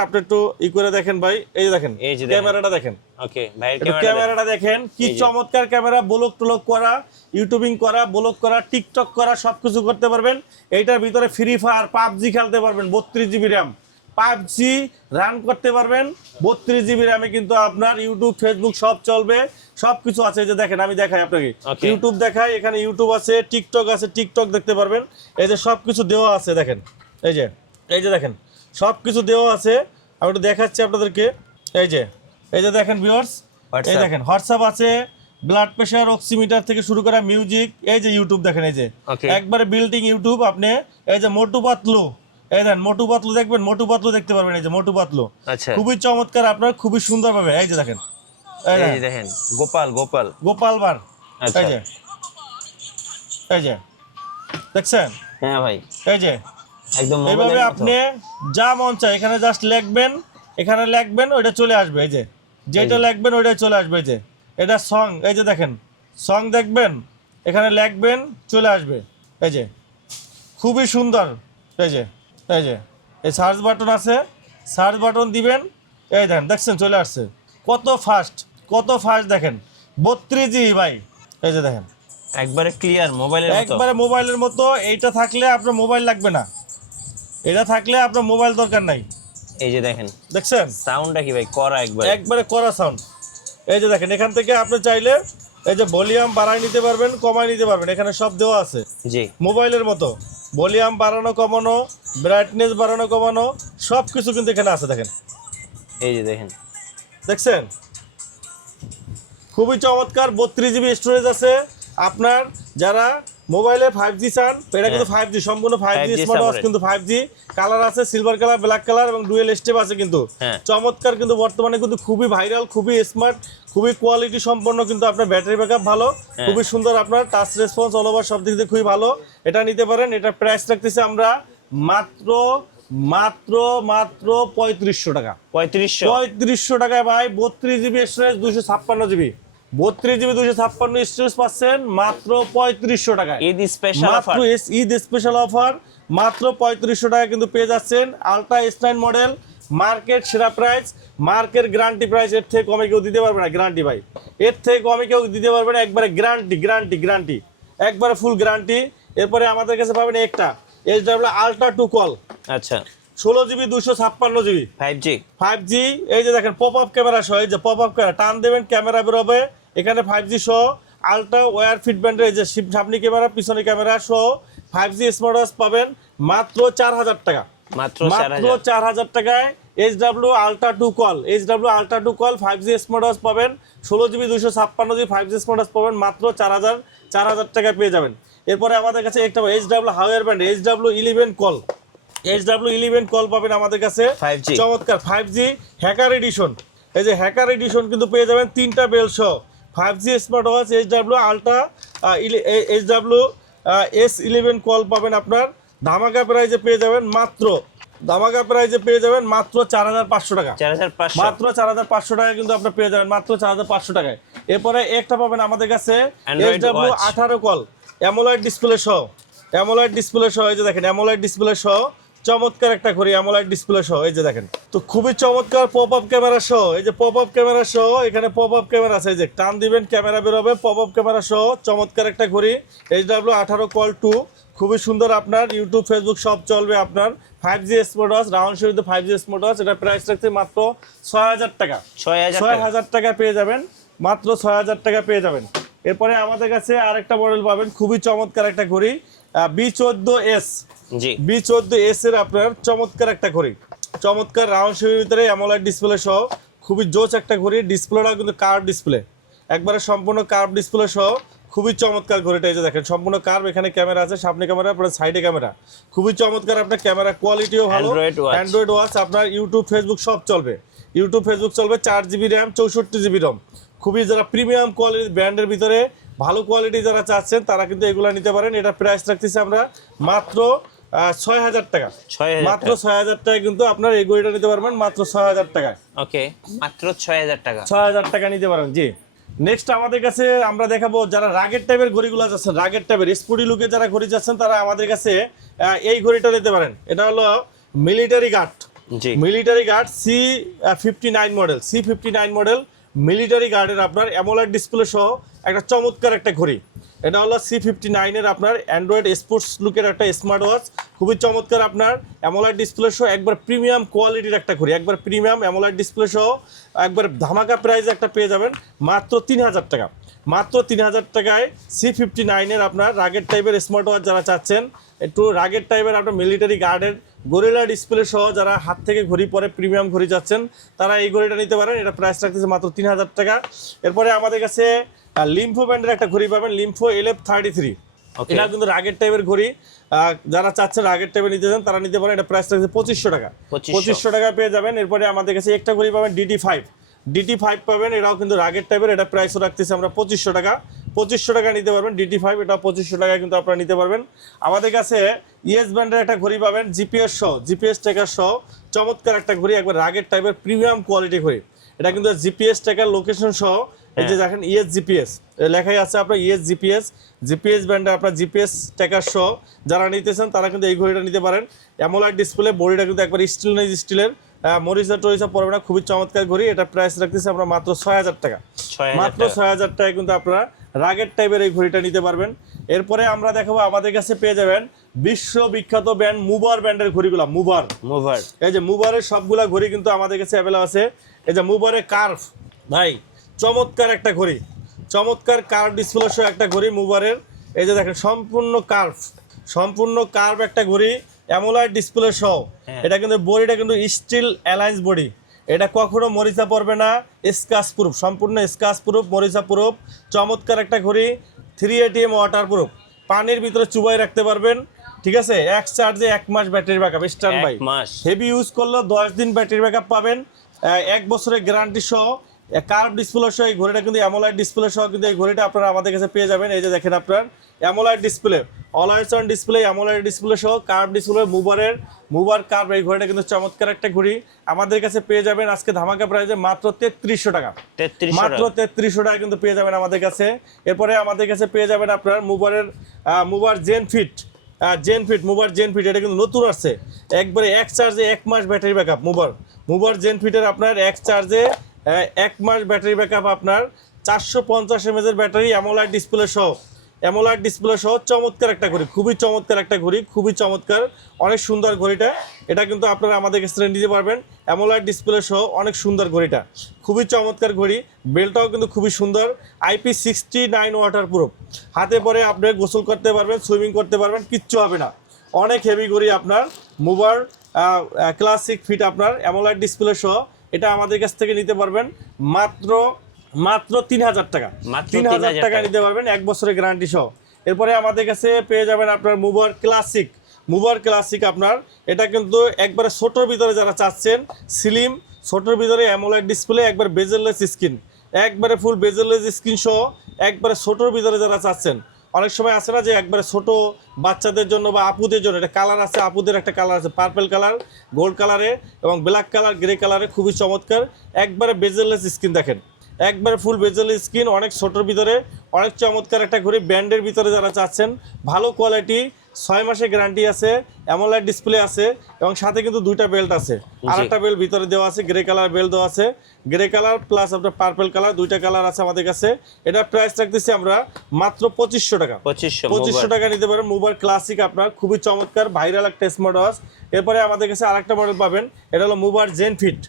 আপনি একটু করে দেখেন ভাই, এই যে দেখেন ক্যামেরাটা দেখেন। ওকে ভাই, ক্যামেরাটা দেখেন কি চমৎকার ক্যামেরা, ব্লগ টলক করা, ইউটিউবিং করা, ব্লগ করা, টিকটক করা, সবকিছু করতে পারবেন। এইটার ভিতরে ফ্রি ফায়ার পাবজি খেলতে পারবেন, 32 জিবি র্যাম পাবজি রান করতে পারবেন। 32 জিবি র্যামে কিন্তু আপনার ইউটিউব ফেসবুক সব চলবে, সবকিছু আছে। এই যে দেখেন আমি দেখাই আপনাকে, ইউটিউব দেখাই, এখানে ইউটিউব আছে, টিকটক আছে, টিকটক দেখতে পারবেন। এই যে সবকিছু দেওয়া আছে দেখেন, এই যে দেখেন সবকিছু দেওয়া আছে। আমি একটু দেখাচ্ছি আপনাদেরকে। এই যে দেখেন ভিউয়ার্স, এই দেখেন হোয়াটসঅ্যাপ আছে, ব্লাড প্রেশার, অক্সিমিটার থেকে শুরু করা মিউজিক। এই যে ইউটিউব দেখেন, এই যে একবারে বিল্ডিং ইউটিউব। আপনি এই যে মোটু পাতলু, এই দেখেন মোটু পাতলু দেখবেন, মোটু পাতলু দেখতে পারবেন। এই যে মোটু পাতলু খুবই চমৎকার, আপনার খুবই সুন্দর পাবে। এই যে দেখেন, এই যে দেখেন গোপাল বার, এই যে দেখছেন, হ্যাঁ ভাই, এই যে একদম এইভাবে আপনি যা মন চায় এখানে জাস্ট লিখবেন, ওইটা চলে আসবে। এই যে যেটা লিখবেন ওইটা চলে আসবে। এই যে এটা সং, এই যে দেখেন সং দেখবেন, এখানে লিখবেন চলে আসবে। এই যে খুবই সুন্দর। এই যে এই সার্চ বাটন আছে, সার্চ বাটন দিবেন, এই দেখছেন চলে আসছে। কত ফাস্ট দেখেন, 32 জিবি ভাই। এই যে দেখেন একবারে ক্লিয়ার মোবাইলের মতো। এইটা থাকলে আপনার মোবাইল লাগবে না, এটা থাকলে আপনার মোবাইল দরকার নাই। এই যে দেখছেন সাউন্ডটা কি ভাই, করা একবারে করা সাউন্ড। এই যে দেখেন এখান থেকে আপনি চাইলে এই যে ভলিউম বাড়ায় নিতে পারবেন, কমায় নিতে পারবেন, এখানে সব দেওয়া আছে। জি, মোবাইলের মতো ভলিউম বাড়ানো কমানো, ব্রাইটনেস বাড়ানো কমানো সবকিছু কিন্তু এখানে আছে। দেখেন এই যে দেখছেন খুবই চমৎকার। 32 জিবি স্টোরেজ আছে। আপনার যারা মোবাইলে 5G চান, এটা কিন্তু 5G সম্পূর্ণ 5G স্মার্ট ওয়াচ, কিন্তু 5G কালার আছে, সিলভার কালার, ব্ল্যাক কালার এবং ডুয়েল স্টেপ আছে। কিন্তু চমৎকার, কিন্তু বর্তমানে কিন্তু খুবই ভাইরাল, খুবই স্মার্ট, খুবই কোয়ালিটি সম্পন্ন। কিন্তু আপনার ব্যাটারি ব্যাকআপ ভালো, খুবই সুন্দর, আপনার টাচ রেসপন্স অল ওভার সব দিক দিয়ে খুবই ভালো। এটা নিতে পারেন। এটা প্রাইস রাখতেছি আমরা মাত্র 3500 টাকা। 3500 টাকায় ভাই 32 GB storage, 256 GB 32GB 256 storage পাচ্ছেন মাত্র 3500 টাকায়। ঈদ স্পেশাল অফার, মাত্র ঈদ স্পেশাল অফার মাত্র 3500 টাকা কিন্তু পেয়ে যাচ্ছেন। আলট্রা S9 মডেল, মার্কেট সেরা প্রাইস, মার্কেট গ্যারান্টি প্রাইস। এর থেকে কমে কেউ দিতে পারবে না, গ্যারান্টি ভাই, এর থেকে কমে কেউ দিতে পারবে না, একবারে গ্যারান্টি একবারে ফুল গ্যারান্টি। এরপরে আমাদের কাছে পাবেন একটা SW আলট্রা 2 কল, আচ্ছা 16GB 256GB 5G। এই যে দেখেন পপ আপ ক্যামেরা সহ, এই যে পপ আপ ক্যামেরা টান দেবেন ক্যামেরা বেরোবে, এখানে 5G সহ আলট্রা ওয়্যার ফিটব্যান্ডের এই যে সামনে ক্যামেরা পিছনে ক্যামেরা সহ 5G স্মার্ট ওয়াচ পাবেন মাত্র 4000 টাকা। মাত্র 4000 টাকায় SW ultra 2 call, SW ultra 2 call 5G smart watch পাবেন, 16GB 256GB 5G smart watch পাবেন মাত্র 4000 টাকায় পেয়ে যাবেন। এরপরে আমাদের কাছে একটা SW হাওয়ার band SW11 call, SW11 call পাবেন আমাদের কাছে 5G চমৎকার 5G হ্যাকার এডিশন। এই যে হ্যাকার এডিশন কিন্তু পেয়ে যাবেন 3টা বেল সহ 5G smart watch SW ultra SW S11 call পাবেন আপনার ধামাকা প্রাইজে পেয়ে যাবেন মাত্র 4500 টাকা। 4500 মাত্র 4500 টাকা কিন্তু আপনারা পেয়ে যাবেন মাত্র 4500 টাকায়। এরপরে একটা পাবেন আমাদের কাছে SW18 কল অ্যামোলেড ডিসপ্লে সহ, এই যে দেখেন অ্যামোলেড ডিসপ্লে সহ চমৎকার একটা ঘড়ি, অ্যামোলেড ডিসপ্লে সহ এই যে দেখেন। তো খুবই চমৎকার পপ আপ ক্যামেরা সহ, এই যে পপ আপ ক্যামেরা সহ, এখানে পপ আপ ক্যামেরা আছে, এই যে টান দিবেন ক্যামেরা বেরোবে, পপ আপ ক্যামেরা সহ চমৎকার একটা ঘড়ি SW18 কল 2। খুবই সুন্দর, আপনার ইউটিউব ফেসবুক সব চলবে আপনার। 5G স্মার্ট ওয়াচ, রাউন্ড শরীরে 5G স্মার্ট ওয়াচ, এটা প্রাইস রাখতে মাত্র 6000 টাকা। 6000 টাকা পেয়ে যাবেন, মাত্র 6000 টাকা পেয়ে যাবেন। এরপরে আমাদের কাছে আরেকটা মডেল পাবেন, খুবই চমৎকার একটা ঘড়ি B14S, B14S এর আপনার চমৎকার একটা ঘড়ি, চমৎকার রাউন্ড শেপের ভিতরে অ্যামোলেড ডিসপ্লে সহ খুবই জোস একটা ঘড়ি। ডিসপ্লেটাও কিন্তু কার্ভ ডিসপ্লে, একবারে সম্পূর্ণ কার্ভ ডিসপ্লে সহ খুবই চমৎকার ঘড়িটা। এই যে দেখেন সম্পূর্ণ কার্ভ, এখানে ক্যামেরা আছে, সামনে ক্যামেরা, পরে সাইডে ক্যামেরা, খুবই চমৎকার। আপনার ক্যামেরা কোয়ালিটিও ভালো, অ্যান্ড্রয়েড ওয়াচ, আপনার ইউটিউব ফেসবুক সব চলবে, 4GB র্যাম 64GB রম। খুবই যারা প্রিমিয়াম কোয়ালিটি ব্র্যান্ডের ভিতরে ভালো কোয়ালিটি যারা চাচ্ছেন তারা কিন্তু এগুলো নিতে পারেন। এটা প্রাইস রাখতেছি আমরা মাত্র 6000 টাকা। মাত্র 6000 টাকা কিন্তু আপনার এই ঘড়িটা নিতে পারবেন মাত্র 6000 টাকায়। ওকে, মাত্র 6000 টাকা, 6000 টাকা নিতে পারেন। জি, নেক্সট আমাদের কাছে আমরা দেখাবো যারা রাগের টাইপের ঘড়িগুলো যাচ্ছেন, রাগের টাইপের স্পোর্টি লুকে যারা ঘড়ি যাচ্ছেন তারা আমাদের কাছে এই ঘড়িটা নিতে পারেন। এটা হলো military guard, C59 model military গার্ডের আপনার অ্যামোলেড ডিসপ্লে সহ একটা চমৎকার একটা ঘড়ি। এটা হলো C59 এর আপনার অ্যান্ড্রয়েড স্পোর্টস লুকের একটা স্মার্ট ওয়াচ, খুবই চমৎকার আপনার অ্যামোলেড ডিসপ্লে সহ একবার প্রিমিয়াম কোয়ালিটির একটা ঘড়ি, একবার প্রিমিয়াম অ্যামোলেড ডিসপ্লে সহ একবার ধামাকা প্রাইস একটা পেয়ে যাবেন মাত্র 3000 টাকা। মাত্র 3000 টাকায় C59 এর আপনার রাগের টাইপের স্মার্ট ওয়াচ যারা চাচ্ছেন, একটু রাগের টাইপের আপনার মিলিটারি গার্ডের গরিলা ডিসপ্লে সহ যারা হাত থেকে ঘড়ি পরে প্রিমিয়াম ঘড়ি যাচ্ছেন তারা এই ঘড়িটা নিতে পারেন। এটা প্রাইস রাখতেছে মাত্র 3000 টাকা। এরপরে আমাদের কাছে লিম্ফো ব্র্যান্ডের একটা ঘড়ি পাবেন, লিম্ফো LF33। এটা কিন্তু রাগের টাইপের ঘড়ি, যারা চাচ্ছেন রাগের টাইপের নিতে চান তারা নিতে পারেন। এটা প্রাইস রাখছে 2500 টাকা, 2500 টাকা পেয়ে যাবেন। এরপরে আমাদের কাছে একটা ঘড়ি পাবেন DT5 পাবেন, এটাও কিন্তু রাগের টাইপের, এটা প্রাইসও রাখতেছে আমরা 2500 টাকা। 2500 টাকা নিতে পারবেন DT5, এটা 2500 টাকা কিন্তু আপনারা নিতে পারবেন। আমাদের কাছে ইয়েস ব্র্যান্ডের একটা ঘড়ি পাবেন জিপিএস ট্র্যাকার সহ চমৎকার একটা ঘড়ি, একবার রাগের টাইপের প্রিমিয়াম কোয়ালিটি ঘড়ি। এটা কিন্তু জিপিএস ট্র্যাকার লোকেশন সহ, এই যে দেখেন ইয়েস জিপিএস লেখাই আছে আপনার ইয়েস জিপিএস ব্র্যান্ডের আপনার জিপিএস ট্র্যাকার সহ যারা নিতেছেন তারা কিন্তু এই ঘড়িটা নিতে পারেন। অ্যামোলেড ডিসপ্লে, বডিটা কিন্তু একবার স্টিলের মরিচা পড়বে না, খুবই চমৎকার ঘড়ি। এটা প্রাইস রাখতেছি আমরা মাত্র 6000 টাকা। মাত্র 6000 টাকায় কিন্তু আপনারা রাগের টাইপের এই ঘড়িটা নিতে পারবেন। এরপরে আমরা দেখাবো আমাদের কাছে পেয়ে যাবেন বিশ্ববিখ্যাত ব্র্যান্ড মুভার ব্র্যান্ডের ঘড়িগুলো। মুভার এই যে মুভারের সবগুলা ঘড়ি কিন্তু আমাদের কাছে অ্যাভেলেবল আছে। এই যে মুভারের কার্ভ, ভাই চমৎকার একটা ঘড়ি, চমৎকার কার্ভ ডিসপ্লে সহ একটা ঘড়ি মুভারের। এই যে দেখেন সম্পূর্ণ কার্ভ একটা ঘড়ি অ্যামোলেড ডিসপ্লে সহ। এটা কিন্তু বডিটা কিন্তু স্টিল অ্যালায়েন্স বডি, এটা কখনো মরিচা পড়বে না, স্ক্র্যাচ প্রুফ, সম্পূর্ণ স্ক্র্যাচ প্রুফ, মরিচা প্রুফ, চমৎকার একটা ঘড়ি। 3 ATM ওয়াটার প্রুফ, পানির ভিতরে চুবাই রাখতে পারবেন, ঠিক আছে। এক চার্জে 1 মাস battery backup, standby. Heavy use করলে 10 দিন ব্যাটারি ব্যাকআপ পাবেন, 1 বছরের গ্যারান্টি সহ। কার্ভ ডিসপ্লে সহ এই ঘড়িটা কিন্তু অ্যামোলেড ডিসপ্লে সহ কিন্তু এই ঘড়িটা আপনারা আমাদের কাছে পেয়ে যাবেন। এই যে দেখেন আপনার AMOLED display, always on display, AMOLED display সহ কার্ভ ডিসপ্লে মুভারের মুভার কার্ভ, এই ঘড়িটা কিন্তু চমৎকার একটা ঘড়ি। আমাদের কাছে পেয়ে যাবেন আজকে ধামাকা প্রাইসে মাত্র 3300 টাকা, মাত্র 3300 টাকা কিন্তু পেয়ে যাবেন আমাদের কাছে। এরপরে আমাদের কাছে পেয়ে যাবেন আপনার মুভার জেনফিট, মুভার জেনফিট, এটা কিন্তু নতুন আসছে, একবারে এক চার্জে 1 মাস ব্যাটারি ব্যাকআপ। মুভার জেনফিটের আপনার এক চার্জে 1 মাস ব্যাটারি ব্যাকআপ, আপনার 450 mAh এর ব্যাটারি, অ্যামোলেড ডিসপ্লে সহ চমৎকার একটা ঘড়ি, খুবই চমৎকার একটা ঘড়ি, খুবই চমৎকার, অনেক সুন্দর ঘড়িটা। এটা কিন্তু আপনারা আমাদের কাছ থেকে নিতে পারবেন, অ্যামোলেড ডিসপ্লে সহ অনেক সুন্দর ঘড়িটা, খুবই চমৎকার ঘড়ি। বেলটাও কিন্তু খুবই সুন্দর, IP69 ওয়াটার প্রুফ। হাতে পরে আপনি গোসল করতে পারবেন, সুইমিং করতে পারবেন, কিচ্ছু হবে না। অনেক হেভি ঘড়ি আপনার, মুভার ক্লাসিক ফিট আপনার অ্যামোলেড ডিসপ্লে সহ। এটা আমাদের কাছ থেকে নিতে পারবেন মাত্র 3000 টাকা, 3000 টাকা নিতে পারবেন 1 বছরের গ্যারান্টি সহ। এরপরে আমাদের কাছে পেয়ে যাবেন আপনার মুভার ক্লাসিক আপনার, এটা কিন্তু একবারে ছোটোর ভিতরে যারা চাচ্ছেন, স্লিম ছোটোর ভিতরে অ্যামোলেড ডিসপ্লে, একবার বেজেললেস স্ক্রিন, একবারে ফুল বেজেললেস স্ক্রিন সহ, একবারে ছোটোর ভিতরে যারা চাচ্ছেন। অনেক সময় আছে না যে একবারে ছোট বাচ্চাদের জন্য বা আপুদের জন্য, এটা কালার আছে, আপুদের একটা কালার আছে পার্পল কালার, গোল্ড কালারে এবং ব্ল্যাক কালার, গ্রে কালারে, খুবই চমৎকার, একবারে বেজেললেস স্ক্রিন দেখেন, একবারে ফুল বেজেল স্ক্রিন, অনেক ছোটোর ভিতরে অনেক চমৎকার একটা ঘড়ি। ব্র্যান্ডের ভিতরে যারা চাচ্ছেন, ভালো কোয়ালিটি, 6 মাসের গ্যারান্টি আছে, অ্যামোলেড ডিসপ্লে আছে এবং সাথে কিন্তু 2টা বেল্ট আছে, আরেকটা বেল্ট ভিতরে দেওয়া আছে, গ্রে কালার বেল্ট দেওয়া আছে, গ্রে কালার প্লাস আপনার পার্পল কালার, 2টা কালার আছে আমাদের কাছে। এটা প্রাইস রাখতেছি আমরা মাত্র 2500 টাকা, 2500 টাকা নিতে পারেন। মুভার ক্লাসিক আপনার, খুবই চমৎকার ভাইরাল একটা স্মার্ট ওয়াচ। এরপরে আমাদের কাছে আরেকটা মডেল পাবেন, এটা হলো মুভার জেনফিট,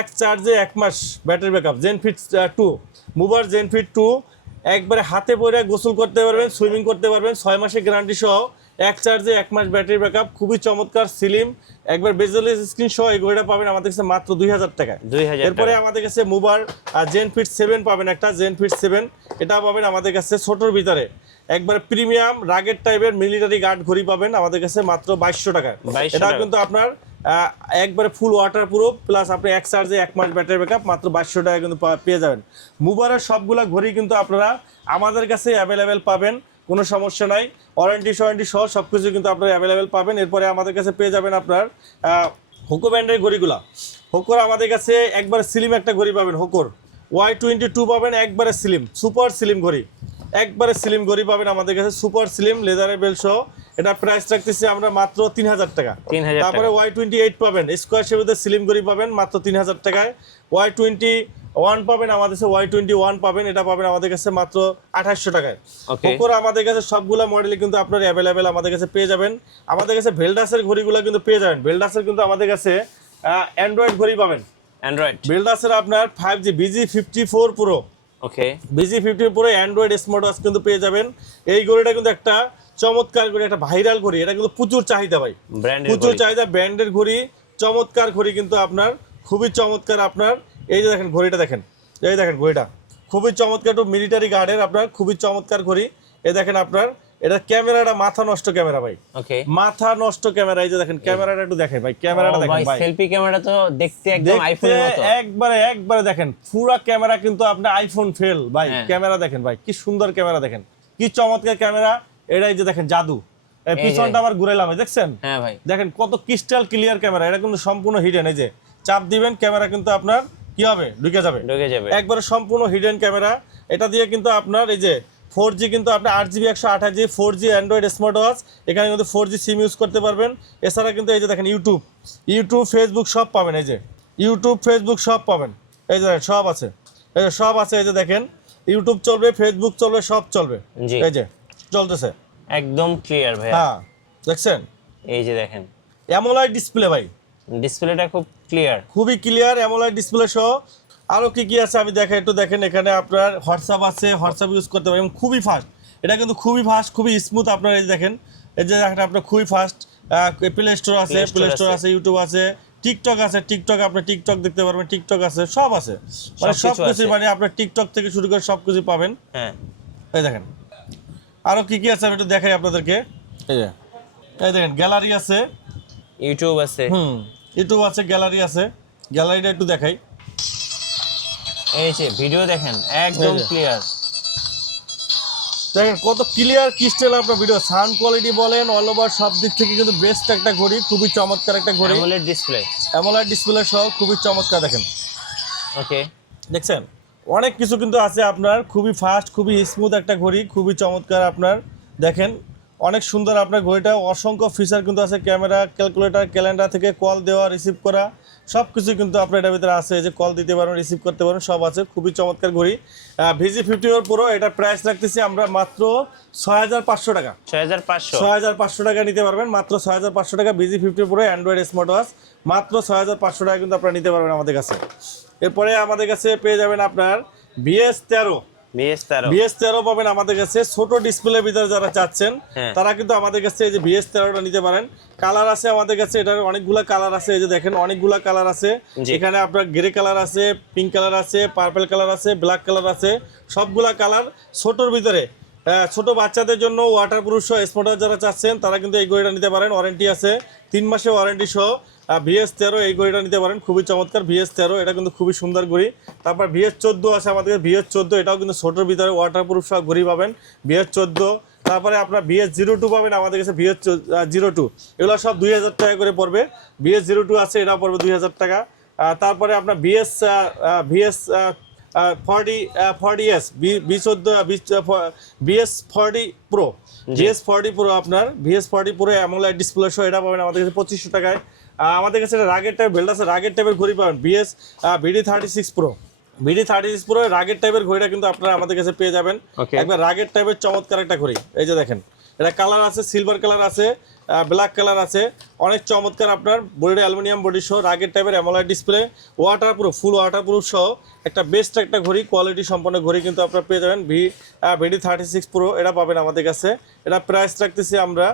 এক চার্জে 1 মাস ব্যাটারি ব্যাকআপ, জেনফিট 2, মুভার জেনফিট 2, একবারে হাতে পরে গোসল করতে পারবেন, সুইমিং করতে পারবেন, 6 মাসের গ্যারান্টি সহ, এক চার্জে 1 মাস ব্যাটারি ব্যাকআপ, খুবই চমৎকার, স্লিম, একবার বেজেলেস স্ক্রিন সহ। এই ঘড়িটা পাবেন আমাদের কাছে মাত্র 2000 টাকা। এরপরে আমাদের কাছে মুভার জেনফিট 7 পাবেন, একটা জেনফিট 7, এটা পাবেন আমাদের কাছে ছোটোর ভিতরে, একবার প্রিমিয়াম রাগের টাইপের মিলিটারি গার্ড ঘড়ি পাবেন আমাদের কাছে মাত্র 2200 টাকায়। এটা কিন্তু আপনার একবারে ফুল ওয়াটার প্রুফ প্লাস আপনি এক চার্জে 1 মাস ব্যাটারি ব্যাকআপ, মাত্র 2200 টাকা কিন্তু পেয়ে যাবেন। মুভারের সবগুলা ঘড়ি কিন্তু আপনারা আমাদের কাছে অ্যাভেলেবেল পাবেন, কোনো সমস্যা নাই, ওয়ারেন্টি সহ সব কিছু কিন্তু আপনারা অ্যাভেলেবেল পাবেন। এরপরে আমাদের কাছে পেয়ে যাবেন আপনার হোকো ব্র্যান্ডের ঘড়িগুলা। হোকোর আমাদের কাছে একবারে স্লিম একটা ঘড়ি পাবেন, হোকোর Y22 পাবেন, একবারে স্লিম, সুপার স্লিম ঘড়ি, একবারে স্লিম ঘড়ি পাবেন আমাদের কাছে, সুপার স্লিম লেদারের বেল্ট সহ। এটা প্রাইস রাখতেছি আমরা মাত্র 3000 টাকা। তারপরে Y28 পাবেন, স্কোয়ার শেপের স্লিম ঘড়ি পাবেন মাত্র 3000 টাকায়। Y21 পাবেন আমাদের কাছে, Y21 পাবেন, এটা পাবেন আমাদের কাছে মাত্র 2800 টাকায়। হোকোর আমাদের কাছে সবগুলা মডেলই কিন্তু আপনার অ্যাভেলেবেল আমাদের কাছে পেয়ে যাবেন। আমাদের কাছে ভেলডাসের ঘড়িগুলো কিন্তু পেয়ে যাবেন, ভেলডাসের কিন্তু আমাদের কাছে অ্যান্ড্রয়েড ঘড়ি পাবেন, ভেলডাসের আপনার 5G BG54 Pro, BG54 Pro Android smart watch কিন্তু পেয়ে যাবেন। এই ঘড়িটা কিন্তু একটা চমৎকার ঘড়ি, একটা ভাইরাল ঘড়ি, এটা কিন্তু প্রচুর চাহিদা ভাই, প্রচুর চাহিদা, ব্র্যান্ডের ঘড়ি, চমৎকার ঘড়ি কিন্তু আপনার, খুবই চমৎকার আপনার। এই যে দেখেন ঘড়িটা দেখেন, এই দেখেন ঘড়িটা খুবই চমৎকার, একটু মিলিটারি গার্ডের আপনার, খুবই চমৎকার ঘড়ি। এই দেখেন আপনার, এটা ক্যামেরাটা মাথা নষ্ট ক্যামেরা ভাই, মাথা নষ্ট ক্যামেরা। এই যে দেখেন ক্যামেরাটা একটু দেখেন ভাই, ক্যামেরাটা দেখেন ভাই, সেলফি ক্যামেরা তো দেখতে একদম আইফোনের মতো, একবারে দেখেন পুরা ক্যামেরা কিন্তু আপনি আইফোন ফেল ভাই। ক্যামেরা দেখেন ভাই, কি সুন্দর ক্যামেরা দেখেন, কি চমৎকার ক্যামেরা। এটা এই যে দেখেন জাদু, পিছনটা আবার ঘুরাইলাম, দেখছেন? হ্যাঁ ভাই, দেখেন কত ক্রিস্টাল ক্লিয়ার ক্যামেরা, এটা কিন্তু সম্পূর্ণ হিডেন। এই যে চাপ দিবেন ক্যামেরা কিন্তু আপনার কি হবে, ঢুকে যাবে, একবারে সম্পূর্ণ হিডেন ক্যামেরা। এটা দিয়ে কিন্তু আপনার এই যে 4G কিন্তু আপনি 8GB 128GB 4G Android smart watch, এখানে কিন্তু 4G সিম ইউজ করতে পারবেন। এছাড়া কিন্তু এই যে দেখেন ইউটিউব ফেসবুক সব পাবেন, এই যে ইউটিউব ফেসবুক সব পাবেন, এই যে সব আছে, এই যে সব আছে। এই যে দেখেন ইউটিউব চলবে, ফেসবুক চলবে, সব চলবে, এই যে চলতেছে একদম ক্লিয়ার ভাই। হ্যাঁ দেখছেন, এই যে দেখেন অ্যামোলেড ডিসপ্লে ভাই, ডিসপ্লেটা খুব ক্লিয়ার, খুবই ক্লিয়ার অ্যামোলেড ডিসপ্লে সহ। আরও কি আছে আমি দেখাই, একটু দেখেন। এখানে আপনার হোয়াটসঅ্যাপ আছে, হোয়াটসঅ্যাপ ইউজ করতে পারেন, খুবই ফাস্ট, এটা কিন্তু খুবই ফাস্ট, খুবই স্মুথ। আপনার এই দেখেন, এই যে দেখেন আপনার খুবই ফাস্ট। প্লে স্টোর আছে, ইউটিউব আছে, টিকটক আছে, টিকটক আপনি টিকটক দেখতে পারবেন, টিকটক আছে, সব আছে, মানে সব কিছু, মানে আপনার টিকটক থেকে শুরু করে সব কিছু পাবেন। হ্যাঁ এই দেখেন আরও কি আছে আমি একটু দেখাই আপনাদেরকে। এই দেখেন গ্যালারি আছে, ইউটিউব আছে, ইউটিউব আছে, গ্যালারি আছে, গ্যালারিটা একটু দেখাই। এই যে ভিডিও দেখেন একদম ক্লিয়ার, দেখেন কত ক্লিয়ার ক্রিস্টাল আপনার ভিডিও, সাউন্ড কোয়ালিটি বলেন অল ওভার সব দিক থেকে কিন্তু বেস্ট একটা ঘড়ি, খুবই চমৎকার একটা ঘড়ি। অ্যামোলেড ডিসপ্লে, অ্যামোলেড ডিসপ্লে সহ খুবই চমৎকার। দেখেন ওকে, দেখছেন অনেক কিছু কিন্তু আছে আপনার, খুবই ফাস্ট, খুবই স্মুথ একটা ঘড়ি, খুবই চমৎকার আপনার। দেখেন অনেক সুন্দর আপনার ঘড়িটা, অসংখ্য ফিচার কিন্তু আছে, ক্যামেরা, ক্যালকুলেটর, ক্যালেন্ডার থেকে কল দেওয়া, রিসিভ করা সব কিছু কিন্তু আপনার এটার ভিতরে আছে, যে কল দিতে পারেন, রিসিভ করতে পারেন, সব আছে। খুবই চমৎকার ঘড়ি VG54 Pro। এটা প্রাইস রাখতেছি আমরা মাত্র 6500 টাকা। 6500 টাকা নিতে পারবেন, মাত্র 6500 টাকা। VG54 Pro Android smart watch মাত্র 6500 টাকা কিন্তু আপনারা নিতে পারবেন আমাদের কাছে। এরপরে আমাদের কাছে পেয়ে যাবেন আপনার BS13 পাবেন আমাদের কাছে। ছোট ডিসপ্লের ভিতরে যারা চাচ্ছেন তারা কিন্তু আমাদের কাছে এই যে BS13টা নিতে পারেন। কালার আছে আমাদের কাছে, এটার অনেকগুলা কালার আছে, এই যে দেখেন অনেকগুলা কালার আছে। এখানে আপনার গ্রে কালার আছে, পিঙ্ক কালার আছে, পার্পল কালার আছে, ব্ল্যাক কালার আছে, সবগুলা কালার ছোটোর ভিতরে। ছোট বাচ্চাদের জন্য ওয়াটারপ্রুফ সহ স্মার্ট ওয়াচ যারা চাচ্ছেন তারা কিন্তু এই ঘড়িটা নিতে পারেন, ওয়ারেন্টি আছে 3 মাসের ওয়ারেন্টি সহ। VS13 এই ঘড়িটা নিতে পারেন, খুবই চমৎকার। VS13 এটা কিন্তু খুবই সুন্দর ঘড়ি। তারপর VS14 আছে আমাদের, VS14 এটাও কিন্তু ছোটোর ভিতরে ওয়াটারপ্রুফ সহ ঘড়ি পাবেন, VS14। তারপরে আপনার VS02 পাবেন আমাদের কাছে, VS02 এগুলো সব 2000 টাকা করে পড়বে। VS02 আছে, এটা পড়বে 2000 টাকা। তারপরে আপনার BS40S BS40 Pro, BS40 Pro আপনার BS40 Pro অ্যামোলেড ডিসপ্লে সহ এটা পাবেন আমাদের কাছে 2500 টাকায়। আমাদের কাছে রাগের টাইপ বেল্ট আছে, রাগের টাইপের ঘড়ি পাবেন BD36 Pro। BD36 Pro রাগের টাইপের ঘড়িটা কিন্তু আপনারা আমাদের কাছে পেয়ে যাবেন, একবার রাগের টাইপের চমৎকার একটা ঘড়ি। এই যে দেখেন এটা কালার আছে, সিলভার কালার আছে, ব্ল্যাক কালার আছে, অনেক চমৎকার আপনার। বডিটা অ্যালুমিনিয়াম বডি সহ রাগের টাইপের অ্যামোলেড ডিসপ্লে, ওয়াটারপ্রুফ, ফুল ওয়াটারপ্রুফ সহ একটা বেস্ট একটা ঘড়ি, কোয়ালিটি সম্পন্ন ঘড়ি কিন্তু আপনারা পেয়ে যাবেন। BD36 Pro এটা পাবেন আমাদের কাছে। এটা প্রাইস রাখতেছি আমরা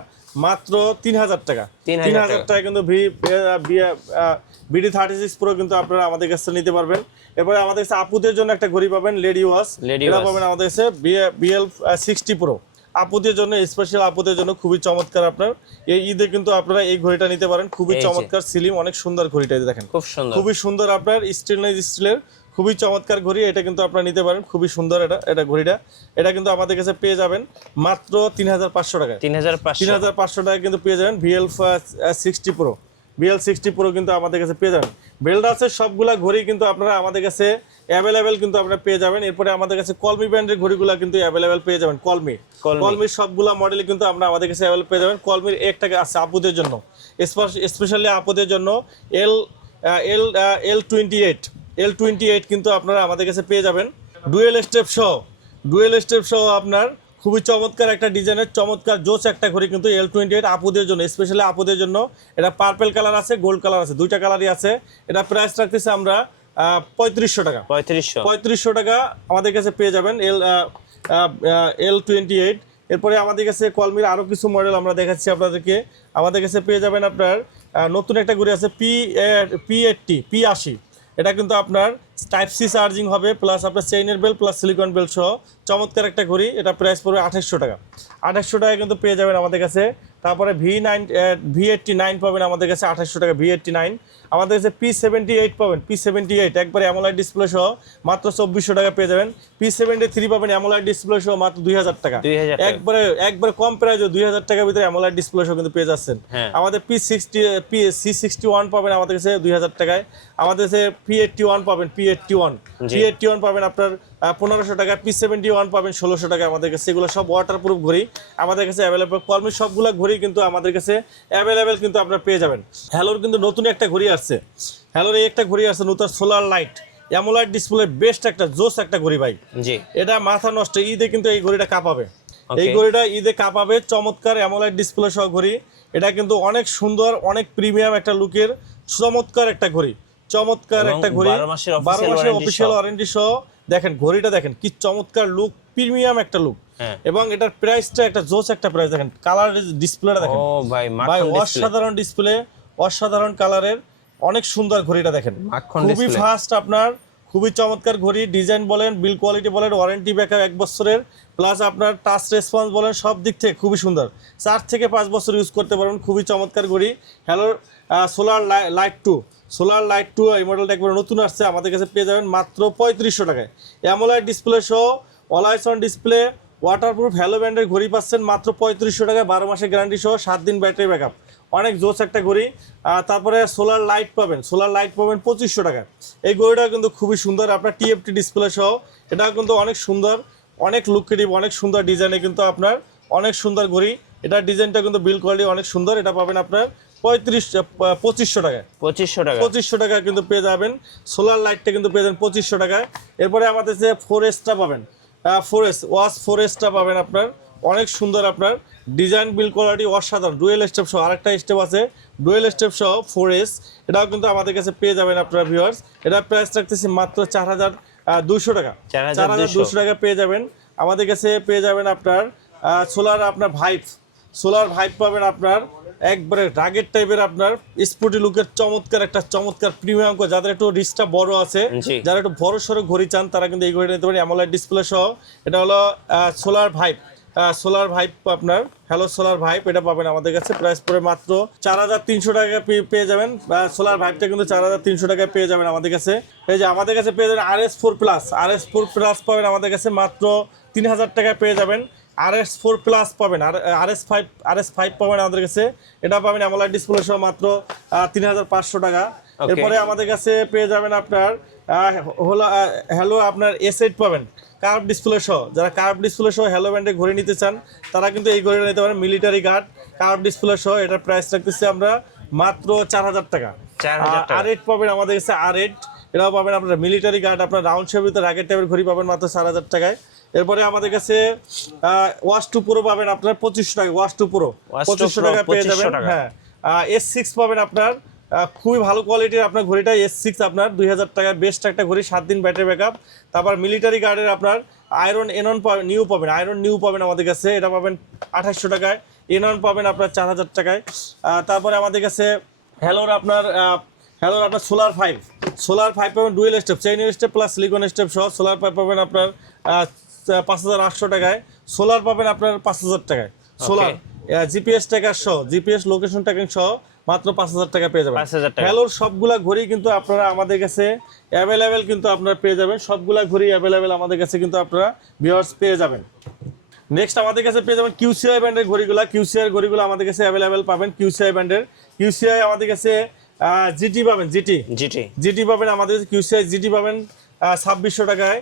মাত্র 3000 টাকা। 3000 টাকা কিন্তু BD36 Pro কিন্তু আপনারা আমাদের কাছে নিতে পারবেন। এরপরে আমাদের কাছে আপুদের জন্য একটা ঘড়ি পাবেন, লেডি ওয়াচ, এটা পাবেন আমাদের কাছে BL60 Pro। আপুদের জন্য, স্পেশাল আপুদের জন্য খুবই চমৎকার। আপনার এই ঈদে কিন্তু আপনারা এই ঘড়িটা নিতে পারেন, খুবই চমৎকার, স্লিম, অনেক সুন্দর ঘড়িটা দেখেন, খুবই সুন্দর আপনার, স্টেনলেস স্টিলের খুবই চমৎকার ঘড়ি। এটা কিন্তু আপনারা নিতে পারেন, খুবই সুন্দর এটা ঘড়িটা। এটা কিন্তু আমাদের কাছে পেয়ে যাবেন মাত্র 3500 টাকায়। 3500 টাকা কিন্তু পেয়ে যাবেন BL60 Pro। BL60 Pro কিন্তু আমাদের কাছে পেয়ে যাবেন। বেল্ট আছে সবগুলা ঘড়ি কিন্তু আপনারা আমাদের কাছে অ্যাভেলেবেল কিন্তু আপনারা পেয়ে যাবেন। এরপরে আমাদের কাছে কলমি ব্র্যান্ডের ঘড়িগুলো কিন্তু অ্যাভেলেবেল পেয়ে যাবেন। কলমির সবগুলা মডেল কিন্তু আপনারা আমাদের কাছে অ্যাভেলেবল পেয়ে যাবেন। কলমির একটা আছে আপুদের জন্য, স্পেশালি আপুদের জন্য L28 কিন্তু আপনারা আমাদের কাছে পেয়ে যাবেন, ডুয়েল স্টেপ সহ আপনার খুবই চমৎকার একটা ডিজাইনের চমৎকার জোস একটা ঘড়ি কিন্তু L28 আপুদের জন্য, স্পেশালি আপুদের জন্য। এটা পার্পল কালার আছে, গোল্ড কালার আছে, দুইটা কালারই আছে। এটা প্রাইস রাখতেছি আমরা 3500 টাকা। 3500 টাকা আমাদের কাছে পেয়ে যাবেন L28। এরপরে আমাদের কাছে কলমির আরও কিছু মডেল আমরা দেখাচ্ছি আপনাদেরকে। আমাদের কাছে পেয়ে যাবেন আপনার নতুন একটা ঘড়ি আছে P80 এটা কিন্তু আপনার টাইপ-C চার্জিং হবে, প্লাস আপনার চেইনের বেল্ট প্লাস সিলিকন বেল্ট সহ চমৎকার একটা ঘড়ি। এটা প্রাইস পড়বে 2800 টাকা। 2800 টাকা কিন্তু পেয়ে যাবেন আমাদের কাছে। তারপরে V89 পাবেন আমাদের কাছে 2800 টাকা। V89 আমাদের কাছে P78 পাবেন, P78 একবারে অ্যামোলেড ডিসপ্লে সহ মাত্র 2400 টাকা পেয়ে যাবেন। P73 পাবেন অ্যামোলেড ডিসপ্লে সহ মাত্র 2000 টাকা। একবারে কম প্রাইসে 2000 টাকার ভিতরে অ্যামোলেড ডিসপ্লে সহ কিন্তু পেয়ে যাচ্ছেন। আমাদের C61 পাবেন আমাদের কাছে 2000 টাকায়। আমাদের কাছে P81 পাবেন, P81 পাবেন আপনার 1500 টাকা। P71 পাবেন 1600 টাকা আমাদের কাছে। এগুলো সব ওয়াটারপ্রুফ ঘড়ি আমাদের কাছে অ্যাভেলেবল। কলমির সবগুলো ঘড়ি কিন্তু আমাদের কাছে অ্যাভেলেবেল কিন্তু আপনারা পেয়ে যাবেন। হ্যালোর কিন্তু নতুন একটা ঘড়ি আসছে, হ্যালোর এই একটা ঘড়ি আসছে নতুন, solar light AMOLED display, best একটা জোস একটা ঘড়ি ভাই। এটা মাথা নষ্ট, ঈদে কিন্তু এই ঘড়িটা কাঁপাবে, এই ঘড়িটা ঈদে কাঁপাবে। চমৎকার অ্যামোলেড ডিসপ্লে সহ ঘড়ি। এটা কিন্তু অনেক সুন্দর, অনেক প্রিমিয়াম একটা লুকের চমৎকার একটা ঘড়ি, চমৎকার একটা ঘড়ি, 12 মাসের অফিসিয়াল ওয়ারেন্টি সহ। দেখেন ঘড়িটা দেখেন কি চমৎকার লুক, প্রিমিয়াম একটা লুক। এবং এটার প্রাইসটা একটা জোস একটা প্রাইস। দেখেন কালারের ডিসপ্লেটা দেখেন ভাই, অসাধারণ ডিসপ্লে, অসাধারণ কালারের, অনেক সুন্দর ঘড়িটা দেখেন, খুবই ফাস্ট আপনার, খুবই চমৎকার ঘড়ি। ডিজাইন বলেন, বিল কোয়ালিটি বলেন, ওয়ারেন্টি ব্যাকআপ 1 বছরের, প্লাস আপনার টাচ রেসপন্স বলেন, সব দিক থেকে খুবই সুন্দর। 4 থেকে 5 বছর ইউজ করতে পারবেন, খুবই চমৎকার ঘড়ি। হ্যালোর সোলার লাইট 2 এই মডেলটা একবার নতুন আসছে, আমাদের কাছে পেয়ে যাবেন মাত্র 3500 টাকায়। অ্যামোলেড ডিসপ্লে সহ, all ice on display, waterproof hello ব্যান্ডের ঘড়ি পাচ্ছেন মাত্র 3500 টাকায়, 12 মাসের গ্যারান্টি সহ, 7 দিন ব্যাটারি ব্যাকআপ, অনেক জোস একটা ঘড়ি। তারপরে সোলার লাইট পাবেন, সোলার লাইট পাবেন 2500 টাকায়। এই ঘড়িটাও কিন্তু খুবই সুন্দর, আপনার টিএফটি ডিসপ্লে সহ, এটাও কিন্তু অনেক সুন্দর, অনেক লুকেটিভ, অনেক সুন্দর ডিজাইনে কিন্তু আপনার অনেক সুন্দর ঘড়ি। এটার ডিজাইনটা কিন্তু বিল কোয়ালিটি অনেক সুন্দর। এটা পাবেন আপনার 2500 টাকায়, 2500 টাকা কিন্তু পেয়ে যাবেন। সোলার লাইটটা কিন্তু পেয়ে যাবেন 2500 টাকায়। এরপরে আমাদের যে ফোরেস্টটা পাবেন, ফোরেস্টটা পাবেন আপনার অনেক সুন্দর, আপনার ডিজাইন বিল কোয়ালিটি অসাধারণ, ডুয়েল স্টেপ সহ, আরেকটা স্টেপ আছে ডুয়েল স্টেপ সহ ফোরেস্ট, এটাও কিন্তু আমাদের কাছে পেয়ে যাবেন আপনারা ভিউয়ার্স। এটা প্রাইস রাখতেছি মাত্র 4200 টাকা, 4200 টাকা পেয়ে যাবেন। আমাদের কাছে পেয়ে যাবেন আপনার সোলার ভাইব পাবেন আপনার একবারে রাগের টাইপের, আপনার স্পোর্টি লুকের চমৎকার প্রিমিয়াম, যাদের একটু রিস্কটা বড় আছে, যারা একটু বড় সড়ো ঘড়ি চান, তারা কিন্তু এই ঘড়িটা নিতে পারেন, অ্যামোলেড ডিসপ্লে সহ। এটা হলো সোলার ভাইব আপনার, হ্যালো সোলার ভাইব, এটা পাবেন আমাদের কাছে, প্রাইস পড়ে মাত্র 4300 টাকা পেয়ে যাবেন। সোলার ভাইবটা কিন্তু 4300 টাকায় পেয়ে যাবেন আমাদের কাছে। এই যে আমাদের কাছে পেয়ে যাবেন RS4 প্লাস পাবেন আমাদের কাছে মাত্র 3000 টাকায় পেয়ে যাবেন। RS4 প্লাস পাবেন, আর RS5 পাবেন আমাদের কাছে, এটা পাবেন অ্যামোলেড ডিসপ্লে সহ মাত্র 3500 টাকা। এরপরে আমাদের কাছে পেয়ে যাবেন আপনার হ্যালো আপনার S8 পাবেন কার্ভ ডিসপ্লে সহ। যারা কার্ভ ডিসপ্লে সহ হ্যালো ব্যান্ডে ঘড়ি নিতে চান, তারা কিন্তু এই ঘড়িটা নিতে পারেন, মিলিটারি গার্ড কার্ভ ডিসপ্লে সহ। এটার প্রাইস রাখতেছি আমরা মাত্র 4000 টাকা। R8 পাবেন আমাদের কাছে, R8 এটাও পাবেন আপনার মিলিটারি গার্ড, আপনার রাউন্ড শেপের ভিতরে রাগের টাইপের ঘড়ি পাবেন মাত্র 4000 টাকায়। এরপরে আমাদের কাছে ওয়াচ 2 প্রো পাবেন আপনার 2500 টাকা, ওয়াচ 2 প্রো 2500 টাকা পেয়ে যাবেন। হ্যাঁ, S6 পাবেন আপনার, খুবই ভালো কোয়ালিটির আপনার ঘড়িটা S6 আপনার 2000 টাকায়, বেস্ট একটা ঘড়ি, 7 দিন ব্যাটারি ব্যাকআপ। তারপর মিলিটারি গার্ডের আপনার আয়রন এনন নিউ পাবেন আমাদের কাছে, এটা পাবেন 2800 টাকায়। এনন পাবেন আপনার 4000 টাকায়। তারপরে আমাদের কাছে হ্যালোর আপনার সোলার ফাইভ পাবেন dual step, chain step plus silicon step সহ। সোলার ফাইভ পাবেন আপনার 5800 টাকায়। সোলার পাবেন আপনার 5000 টাকায়। সোলার জিপিএস ট্র্যাকার সহ, জিপিএস লোকেশন ট্র্যাকিং সহ মাত্র 5000 টাকা পেয়ে যাবেন। হ্যালোর সবগুলা ঘড়ি কিন্তু আপনারা আমাদের কাছে অ্যাভেলেবেল কিন্তু আপনারা পেয়ে যাবেন, সবগুলা ঘড়ি অ্যাভেলেবেল আমাদের কাছে কিন্তু আপনারা ভিউয়ার্স পেয়ে যাবেন। নেক্সট আমাদের কাছে পেয়ে যাবেন QCI ব্র্যান্ডের ঘড়িগুলো আমাদের কাছে অ্যাভেলেবেল পাবেন। QCI আমাদের কাছে জিটি পাবেন, জিটি পাবেন আমাদের কাছে, QCI জিটি পাবেন 2600 টাকায়।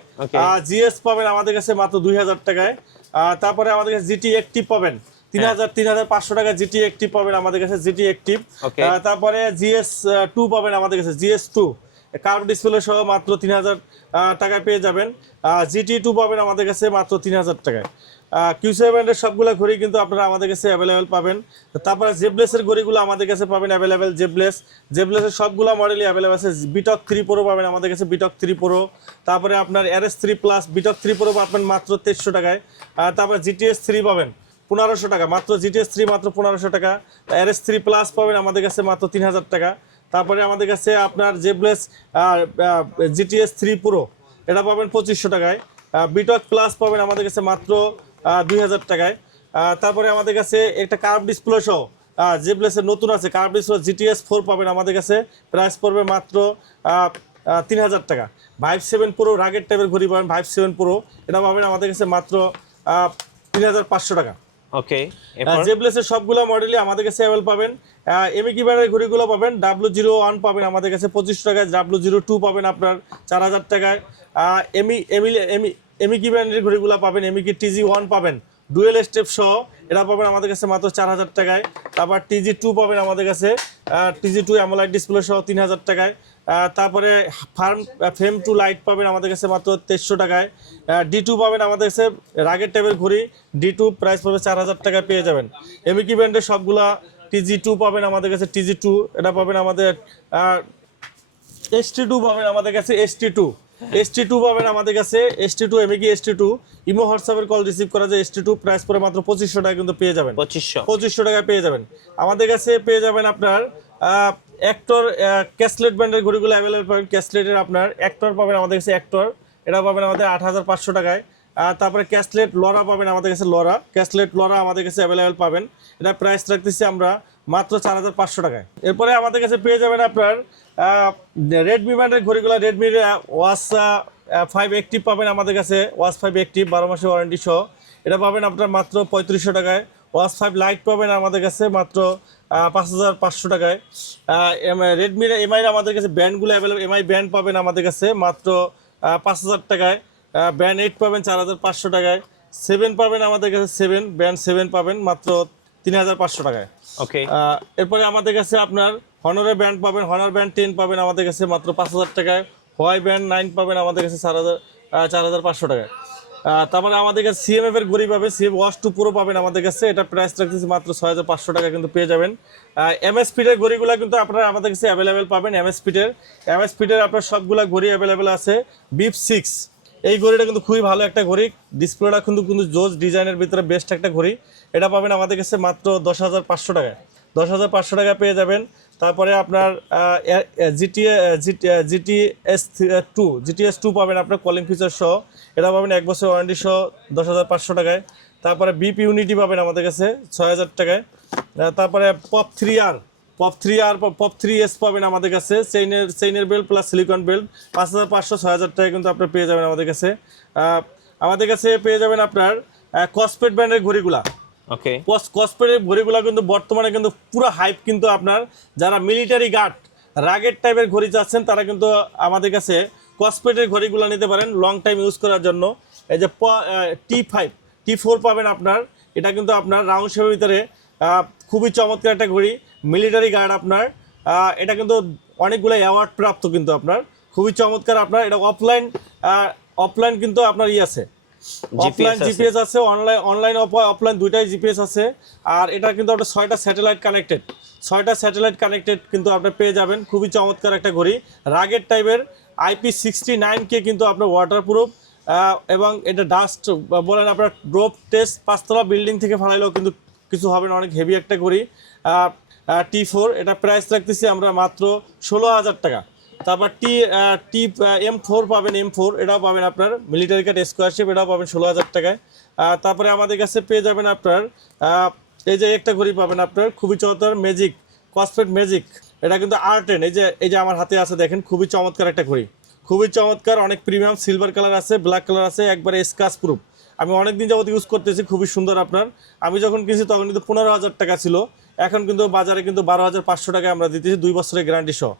জিএস পাবেন আমাদের কাছে মাত্র 2000 টাকায়। তারপরে আমাদের কাছে জিটি অ্যাক্টিভ পাবেন 3500 টাকা, জিটি অ্যাক্টিভ পাবেন আমাদের কাছে, জিটি অ্যাক্টিভ। তারপরে GS2 পাবেন আমাদের কাছে, GS2 কার্ভ ডিসপ্লে সহ মাত্র 3000 টাকায় পেয়ে যাবেন। GT2 পাবেন আমাদের কাছে মাত্র 3000 টাকায়। QCI ব্র্যান্ডের সবগুলো ঘড়ি কিন্তু আপনারা আমাদের কাছে অ্যাভেলেবেল পাবেন। তারপরে জেবলেসের ঘড়িগুলো আমাদের কাছে পাবেন অ্যাভেলেবেল, জেবলেসের সবগুলো মডেলই অ্যাভেলেবেল আছে। বিটক 3 প্রো পাবেন আমাদের কাছে, বিটক 3 প্রো। তারপরে আপনার RS3 প্লাস বিটক 3 প্রো পাবেন মাত্র 2300 টাকায়। তারপরে GTS3 পাবেন 1500 টাকা, মাত্র GTS3 মাত্র 1500 টাকা। RS3 প্লাস পাবেন আমাদের কাছে মাত্র 3000 টাকা। তারপরে আমাদের কাছে আপনার জেবলেস GTS3 প্রো, এটা পাবেন 2500 টাকায়। বিটক প্লাস পাবেন আমাদের কাছে মাত্র 2000 টাকায়। তারপরে আমাদের কাছে একটা কার্ভ ডিসপ্লে সহ জেবলেসের নতুন আছে, কার্ভ ডিসপ্লে GTS4 পাবেন আমাদের কাছে, প্রাইস পড়বে মাত্র 3000 টাকা। ভাইভ 7 প্রো রাগের টাইপের ঘড়ি পাবেন, ভাইভ 7 প্রো, এটা পাবেন আমাদের কাছে মাত্র 3500 টাকা। জেবলেসের সবগুলো মডেলই আমাদের কাছে অ্যাভেলেবল পাবেন। এমিকি ব্র্যান্ডের ঘড়িগুলো পাবেন, W01 পাবেন আমাদের কাছে 2500 টাকায়, W02 পাবেন আপনার 4000 টাকায়। এমিকি ব্র্যান্ডের ঘড়িগুলো পাবেন, এমিকি TG1 পাবেন ডুয়েল স্টেপ সহ, এটা পাবেন আমাদের কাছে মাত্র 4000 টাকায়। তারপর TG2 পাবেন আমাদের কাছে, TG2 অ্যামোলেড ডিসপ্লে সহ 3000 টাকায়। তারপরে ফ্রেম টু লাইট পাবেন আমাদের কাছে মাত্র 2300 টাকায়। D2 পাবেন আমাদের কাছে, রাগের টাইপের ঘড়ি D2, প্রাইস পাবে 4000 টাকায় পেয়ে যাবেন। এমিকি ব্র্যান্ডের সবগুলা TG2 পাবেন আমাদের কাছে, TG2 এটা পাবেন আমাদের। ST2 পাবেন আমাদের কাছে, ST2 পাবেন আমাদের কাছে, ST2 এমিকি ST2 ইমো হোয়াটসঅ্যাপের কল রিসিভ করা যায়। ST2 প্রাইস পড়ে মাত্র 2500 টাকা কিন্তু পেয়ে যাবেন, 2500 টাকায় পেয়ে যাবেন। আমাদের কাছে পেয়ে যাবেন আপনার অ্যাক্টর ক্যাসলেট ব্র্যান্ডের ঘড়িগুলো অ্যাভেলেবল পাবেন। ক্যাসলেটের আপনার অ্যাক্টর পাবেন আমাদের কাছে, অ্যাক্টর এটা পাবেন আমাদের 8500 টাকায়। তারপরে ক্যাসলেট লরা পাবেন আমাদের কাছে, ক্যাসলেট লরা আমাদের কাছে অ্যাভেলেবল পাবেন, এটা প্রাইস রাখতেছি আমরা মাত্র 4500 টাকায়। এরপরে আমাদের কাছে পেয়ে যাবেন আপনার রেডমি ব্র্যান্ডের ঘড়িগুলো, রেডমির ওয়াচ 5 অ্যাক্টিভ পাবেন আমাদের কাছে, ওয়াচ 5 অ্যাক্টিভ 12 মাসের ওয়ারেন্টি সহ, এটা পাবেন আপনার মাত্র 3500 টাকায়। ওয়াচ 5 লাইট পাবেন আমাদের কাছে মাত্র 5500 টাকায়। রেডমির এমআই আমাদের কাছে ব্যান্ডগুলো অ্যাভেলেবল, এমআই ব্যান্ড পাবেন আমাদের কাছে মাত্র 5000 টাকায়। ব্যান্ড 8 পাবেন 4500 টাকায়। 7 পাবেন আমাদের কাছে, ব্যান্ড 7 পাবেন মাত্র 3500 টাকায়। ওকে, এরপরে আমাদের কাছে আপনার হনরের ব্যান্ড পাবেন, হনর ব্যান্ড 10 পাবেন আমাদের কাছে মাত্র 5000 টাকায়। হোয়াই ব্যান্ড 9 পাবেন আমাদের কাছে 4500 টাকায়। তারপরে আমাদের কাছে সিএমএফ এর ঘড়ি পাবেন, সিএম ওয়াচ 2 প্রো পাবেন আমাদের কাছে, এটা প্রাইস রাখতেছি মাত্র 6500 টাকা কিন্তু পেয়ে যাবেন। এমএস স্পিডের ঘড়িগুলো কিন্তু আপনারা আমাদের কাছে অ্যাভেলেবেল পাবেন। এমএস স্পিডের আপনার সবগুলা ঘড়ি অ্যাভেলেবেল আছে। বিপ 6 এই ঘড়িটা কিন্তু খুবই ভালো একটা ঘড়ি, ডিসপ্লেটা কিন্তু জোজ ডিজাইনের ভিতরে বেস্ট একটা ঘড়ি। এটা পাবেন আমাদের কাছে মাত্র 10500 টাকায়। 10500 টাকা পেয়ে যাবেন। তারপরে আপনার জিটিএস 2 পাবেন আপনার কলিং ফিচার সহ, এটা পাবেন 1 বছর ওয়ারেন্টি সহ 10500 টাকায়। তারপরে বিপ ইউনিটি পাবেন আমাদের কাছে 6000 টাকায়। তারপরে পপ 3S পাবেন আমাদের কাছে, চেইনের বেল্ট প্লাস সিলিকন বেল্ট 5500 6000 টাকায় কিন্তু আপনার পেয়ে যাবেন আমাদের কাছে। আমাদের কাছে পেয়ে যাবেন আপনার কসপেট ব্র্যান্ডের ঘড়িগুলা। ওকে, কসপেটের ঘড়িগুলো কিন্তু বর্তমানে কিন্তু পুরো হাইপ, কিন্তু আপনার যারা মিলিটারি গার্ড রাগের টাইপের ঘড়ি চাচ্ছেন তারা কিন্তু আমাদের কাছে কসপেটের ঘড়িগুলো নিতে পারেন লং টাইম ইউজ করার জন্য। এই যে T4 পাবেন আপনার, এটা কিন্তু আপনার রাউন্ড শেপের ভিতরে খুবই চমৎকার একটা ঘড়ি, মিলিটারি গার্ড আপনার। এটা কিন্তু অনেকগুলো অ্যাওয়ার্ড প্রাপ্ত কিন্তু আপনার, খুবই চমৎকার আপনার। এটা অফলাইন কিন্তু আপনার আছে, অফলাইন জিপিএস আছে, অনলাইন অফলাইন দুইটাই জিপিএস আছে। আর এটা কিন্তু আপনার 6টা স্যাটেলাইট কানেক্টেড কিন্তু আপনার পেয়ে যাবেন। খুবই চমৎকার একটা ঘড়ি, রাগের টাইপের IP69K কিন্তু আপনার ওয়াটারপ্রুফ, এবং এটা ডাস্ট বলেন আপনার ড্রপ টেস্ট 5তলা বিল্ডিং থেকে ফালাইলেও কিন্তু কিছু হবে না, অনেক হেভি একটা ঘড়ি। T4 এটা প্রাইস রাখতেছি আমরা মাত্র 16000 টাকা। তারপর M4 পাবেন, M4 এটাও পাবেন আপনার মিলিটারি কাট স্কোয়ারশিপ, এটাও পাবেন 16000 টাকায়। তারপরে আমাদের কাছে পেয়ে যাবেন আপনার এই যে একটা ঘড়ি পাবেন আপনার খুবই চমৎকার, কসপেট ম্যাজিক, এটা কিন্তু R10, এই যে আমার হাতে আছে দেখেন, খুবই চমৎকার একটা ঘড়ি, খুবই চমৎকার, অনেক প্রিমিয়াম, সিলভার কালার আছে, ব্ল্যাক কালার আছে, একবারে স্ক্র্যাচ প্রুফ। আমি অনেকদিন যাবত ইউজ করতেছি, খুবই সুন্দর আপনার। আমি যখন কিনছি তখন কিন্তু 15000 টাকা ছিল, এখন কিন্তু বাজারে কিন্তু 12500 টাকায় আমরা দিতেছি 2 বছরের গ্যারান্টি সহ।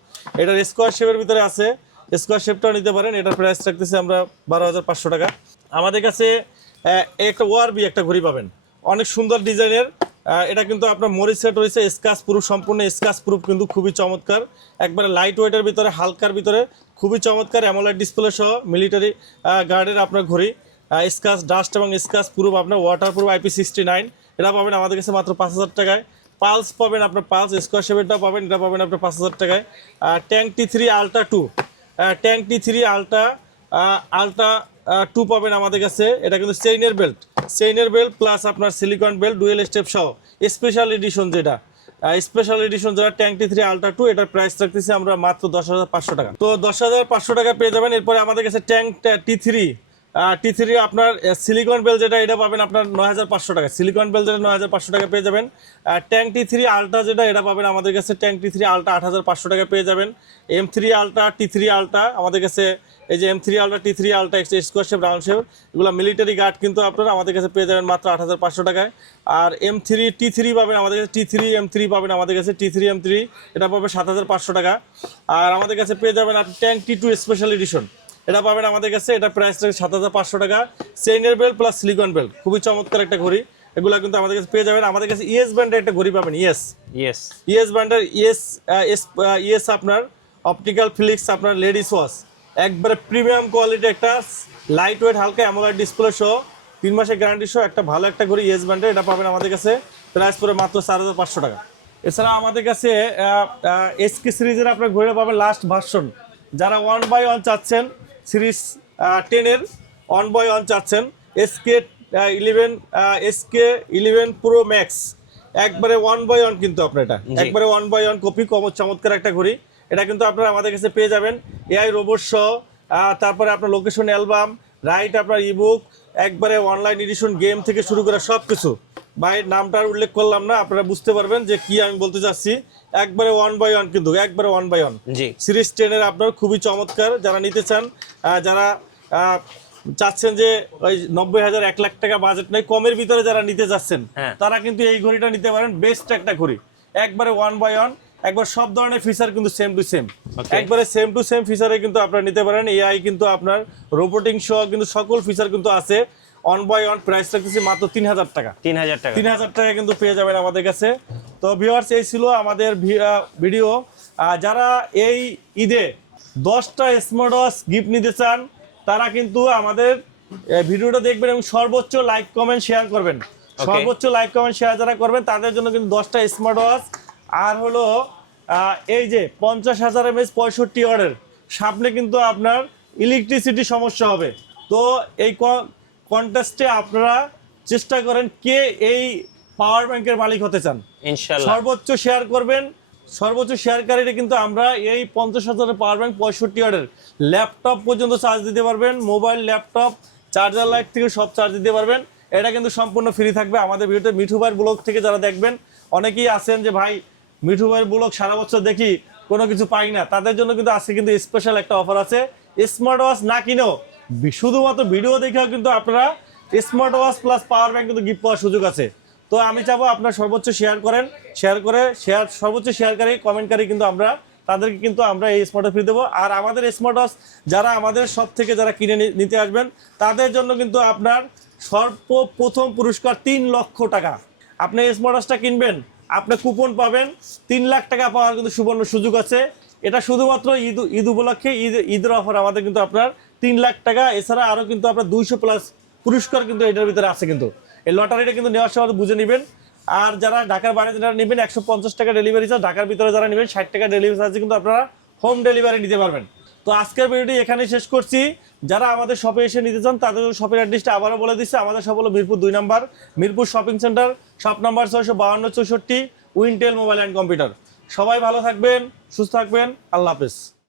এটার স্কোয়ার শেপের ভিতরে আছে, স্কোয়ার শেপটাও নিতে পারেন, এটার প্রাইস রাখতেছি আমরা 12500 টাকা। আমাদের কাছে একটা ওয়ারবি একটা ঘড়ি পাবেন, অনেক সুন্দর ডিজাইনের। এটা কিন্তু আপনার মরিসেট রয়েছে, স্ক্র্যাচ প্রুফ, সম্পূর্ণ স্ক্র্যাচ প্রুফ, কিন্তু খুবই চমৎকার, একবারে লাইট ওয়েটের ভিতরে, হালকার ভিতরে, খুবই চমৎকার, অ্যামোলেড ডিসপ্লে সহ মিলিটারি গার্ডের আপনার ঘড়ি, স্ক্র্যাচ ডাস্ট এবং স্ক্র্যাচ প্রুফ আপনার ওয়াটারপ্রুফ IP69, এটা পাবেন আমাদের কাছে মাত্র 5000 টাকায়। পালস পাবেন আপনার, পালস স্কোয়ার শেপেরটাও পাবেন, এটা পাবেন আপনার 5000 টাকায়। Tank T3 ultra 2, tank T3 ultra 2 পাবেন আমাদের কাছে, এটা কিন্তু চেইনের বেল্ট প্লাস আপনার সিলিকন বেল্ট ডুয়েল স্টেপ সহ স্পেশাল এডিশন, যেটা ট্যাঙ্ক T3 আলট্রা 2, এটার প্রাইস রাখতেছি আমরা মাত্র 10500 টাকা। তো 10500 টাকা পেয়ে যাবেন। এরপরে আমাদের কাছে ট্যাঙ্ক T3 আপনার সিলিকন বেল, যেটা এটা পাবেন আপনার 9500 টাকা, সিলিকন বেল যেটা 9500 টাকা পেয়ে যাবেন। ট্যাঙ্ক T3 আলট্রা যেটা, এটা পাবেন আমাদের কাছে ট্যাঙ্ক T3 আলট্রা 8500 টাকা পেয়ে যাবেন। M3 আলট্রা T3 আলট্রা আমাদের কাছে, এই যে M3 ultra T3 ultra square shape round shape, এগুলো মিলিটারি গার্ড কিন্তু আপনারা আমাদের কাছে পেয়ে যাবেন মাত্র 8500 টাকায়। আর T3 পাবেন আমাদের কাছে, M3 পাবেন আমাদের কাছে, M3 এটা পাবে 7500 টাকা। আর আমাদের কাছে পেয়ে যাবেন আপনি ট্যাঙ্ক T2 স্পেশাল এডিশন, এটা পাবেন আমাদের কাছে, এটা প্রাইস থাকে 7500 টাকা। চেইনের বেল্ট প্লাস সিলিকন বেল্ট, খুবই চমৎকার একটা ঘড়ি, এগুলো কিন্তু আমাদের কাছে পেয়ে যাবেন। আমাদের কাছে ইএস ব্র্যান্ডের একটা ঘড়ি পাবেন, ইএস ব্র্যান্ডের ইএস আপনার অপটিক্যাল ফ্লিক্স আপনার লেডিস ওয়াচ, একবারে প্রিমিয়াম কোয়ালিটি, একটা লাইট ওয়েট, হালকা অ্যামোলেড ডিসপ্লে সহ 3 মাসের গ্যারান্টি সহ একটা ভালো একটা ঘড়ি ইএস ব্র্যান্ডের, এটা পাবেন আমাদের কাছে, প্রাইস পড়ে মাত্র 4500 টাকা। এছাড়া আমাদের কাছে SK সিরিজের আপনার ঘড়ি পাবেন লাস্ট ভার্সন, যারা 1/1 চাচ্ছেন, সিরিজ 10-এর 1/1 চাচ্ছেন, SK11 Pro Max, একবারে 1/1 কিন্তু আপনার, এটা একবারে 1/1 কপি, চমৎকার একটা ঘড়ি, এটা কিন্তু আপনারা আমাদের কাছে পেয়ে যাবেন AI রোবট সহ। তারপরে আপনার লোকেশন অ্যালবাম, রাইট আপনার ইবুক, একবারে অনলাইন এডিশন, গেম থেকে শুরু করে সব কিছু, ভাই নামটা উল্লেখ করলাম না, আপনারা বুঝতে পারবেন যে কি আমি বলতে চাচ্ছি, একবারে 1/1 কিন্তু, একবারে 1/1 সিরিজ 10-এর আপনার, খুবই চমৎকার, যারা নিতে চান, যারা চাচ্ছেন যে ওই 90,000 1 লাখ টাকা বাজেট নেই, কমের ভিতরে যারা নিতে যাচ্ছেন হ্যাঁ। তারা কিন্তু এই ঘড়িটা নিতে পারেন। বেস্ট একটা ঘড়ি, একবারে 1/1, একবার সব ধরনের ফিচার কিন্তু সেম টু সেম, Okay. একবারে সেম টু সেম ফিচারে কিন্তু আপনারা নিতে পারেন। এআই কিন্তু আপনার রোবোটিং সহ কিন্তু সকল ফিচার কিন্তু আছে। 1/1 প্রাইস রাখতেছি মাত্র 3,000 টাকা। 3,000 টাকা। 3,000 টাকা কিন্তু পেয়ে যাবেন আমাদের কাছে। তো ভিউয়ার্স, এই ছিল আমাদের ভিডিও। যারা এই ঈদে 10টা স্মার্ট ওয়াচ গিফট নিতে চান তারা কিন্তু আমাদের ভিডিওটা দেখবেন এবং সর্বোচ্চ লাইক কমেন্ট শেয়ার করবেন। সর্বোচ্চ লাইক কমেন্ট শেয়ার যারা করবেন তাদের জন্য কিন্তু 10টা স্মার্ট ওয়াচ। আর হলো এই যে 50,000 mAh 65 ওয়াটের, সামনে কিন্তু আপনার ইলেকট্রিসিটি সমস্যা হবে। তো এই কন্টেস্টে আপনারা চেষ্টা করেন কে এই পাওয়ার ব্যাংকের মালিক হতে চান। ইনশাআল্লাহ সর্বোচ্চ শেয়ার করবেন, সর্বোচ্চ শেয়ারকারীরা কিন্তু আমরা এই 50,000 পাওয়ার ব্যাংক 65 ওয়াটের ল্যাপটপ পর্যন্ত চার্জ দিতে পারবেন। মোবাইল, ল্যাপটপ, চার্জার লাইট থেকে সব চার্জ দিতে পারবেন। এটা কিন্তু সম্পূর্ণ ফ্রি থাকবে। আমাদের ভিডিওতে মিঠু ভাইয়ের ব্লগ থেকে যারা দেখবেন, অনেকেই আছেন যে ভাই মিঠু ভাইয়ের ব্লগ সারা বছর দেখি কোনো কিছু পাই না, তাদের জন্য কিন্তু আজকে কিন্তু স্পেশাল একটা অফার আছে। স্মার্ট ওয়াচ না কিনেও শুধুমাত্র ভিডিও দেখেও কিন্তু আপনারা smart watch plus power bank কিন্তু গিফট পাওয়ার সুযোগ আছে। তো আমি চাবো আপনার সর্বোচ্চ শেয়ার করেন, সর্বোচ্চ শেয়ারকারী কমেন্টকারী কিন্তু তাদেরকে কিন্তু আমরা এই স্মার্ট ওয়াচ ফ্রি দেবো। আর আমাদের স্মার্ট ওয়াচ যারা আমাদের সব থেকে যারা কিনে নিতে আসবেন তাদের জন্য কিন্তু আপনার সর্বপ্রথম পুরস্কার 3 লক্ষ টাকা। আপনি স্মার্ট ওয়াচটা কিনবেন, আপনি কুপন পাবেন, 3 লাখ টাকা পাওয়ার কিন্তু সুবর্ণ সুযোগ আছে। এটা শুধুমাত্র ঈদ উপলক্ষে, ঈদের অফার আমাদের কিন্তু আপনার 3 লাখ টাকা। এছাড়া আরও কিন্তু আপনার 200+ পুরস্কার কিন্তু এটার ভিতরে আছে। কিন্তু এই লটারিটা কিন্তু নেওয়ার সময় বুঝে নেবেন। আর যারা ঢাকার বাইরে যারা নেবেন 150 টাকা ডেলিভারি চার্জ, ঢাকার ভিতরে যারা নেবেন 60 টাকা ডেলিভারি চার্জে কিন্তু আপনারা হোম ডেলিভারি নিতে পারবেন। তো আজকের ভিডিওটি এখানেই শেষ করছি। যারা আমাদের শপে এসে নিতে চান তাদের শপের অ্যাড্রেসটা আবারও বলে দিচ্ছি। আমাদের শপ হলো মিরপুর 2 নম্বর, Mirpur shopping centre, shop number 652 64, Wintel mobile and computer. সবাই ভালো থাকবেন, সুস্থ থাকবেন, আল্লাহ হাফেজ।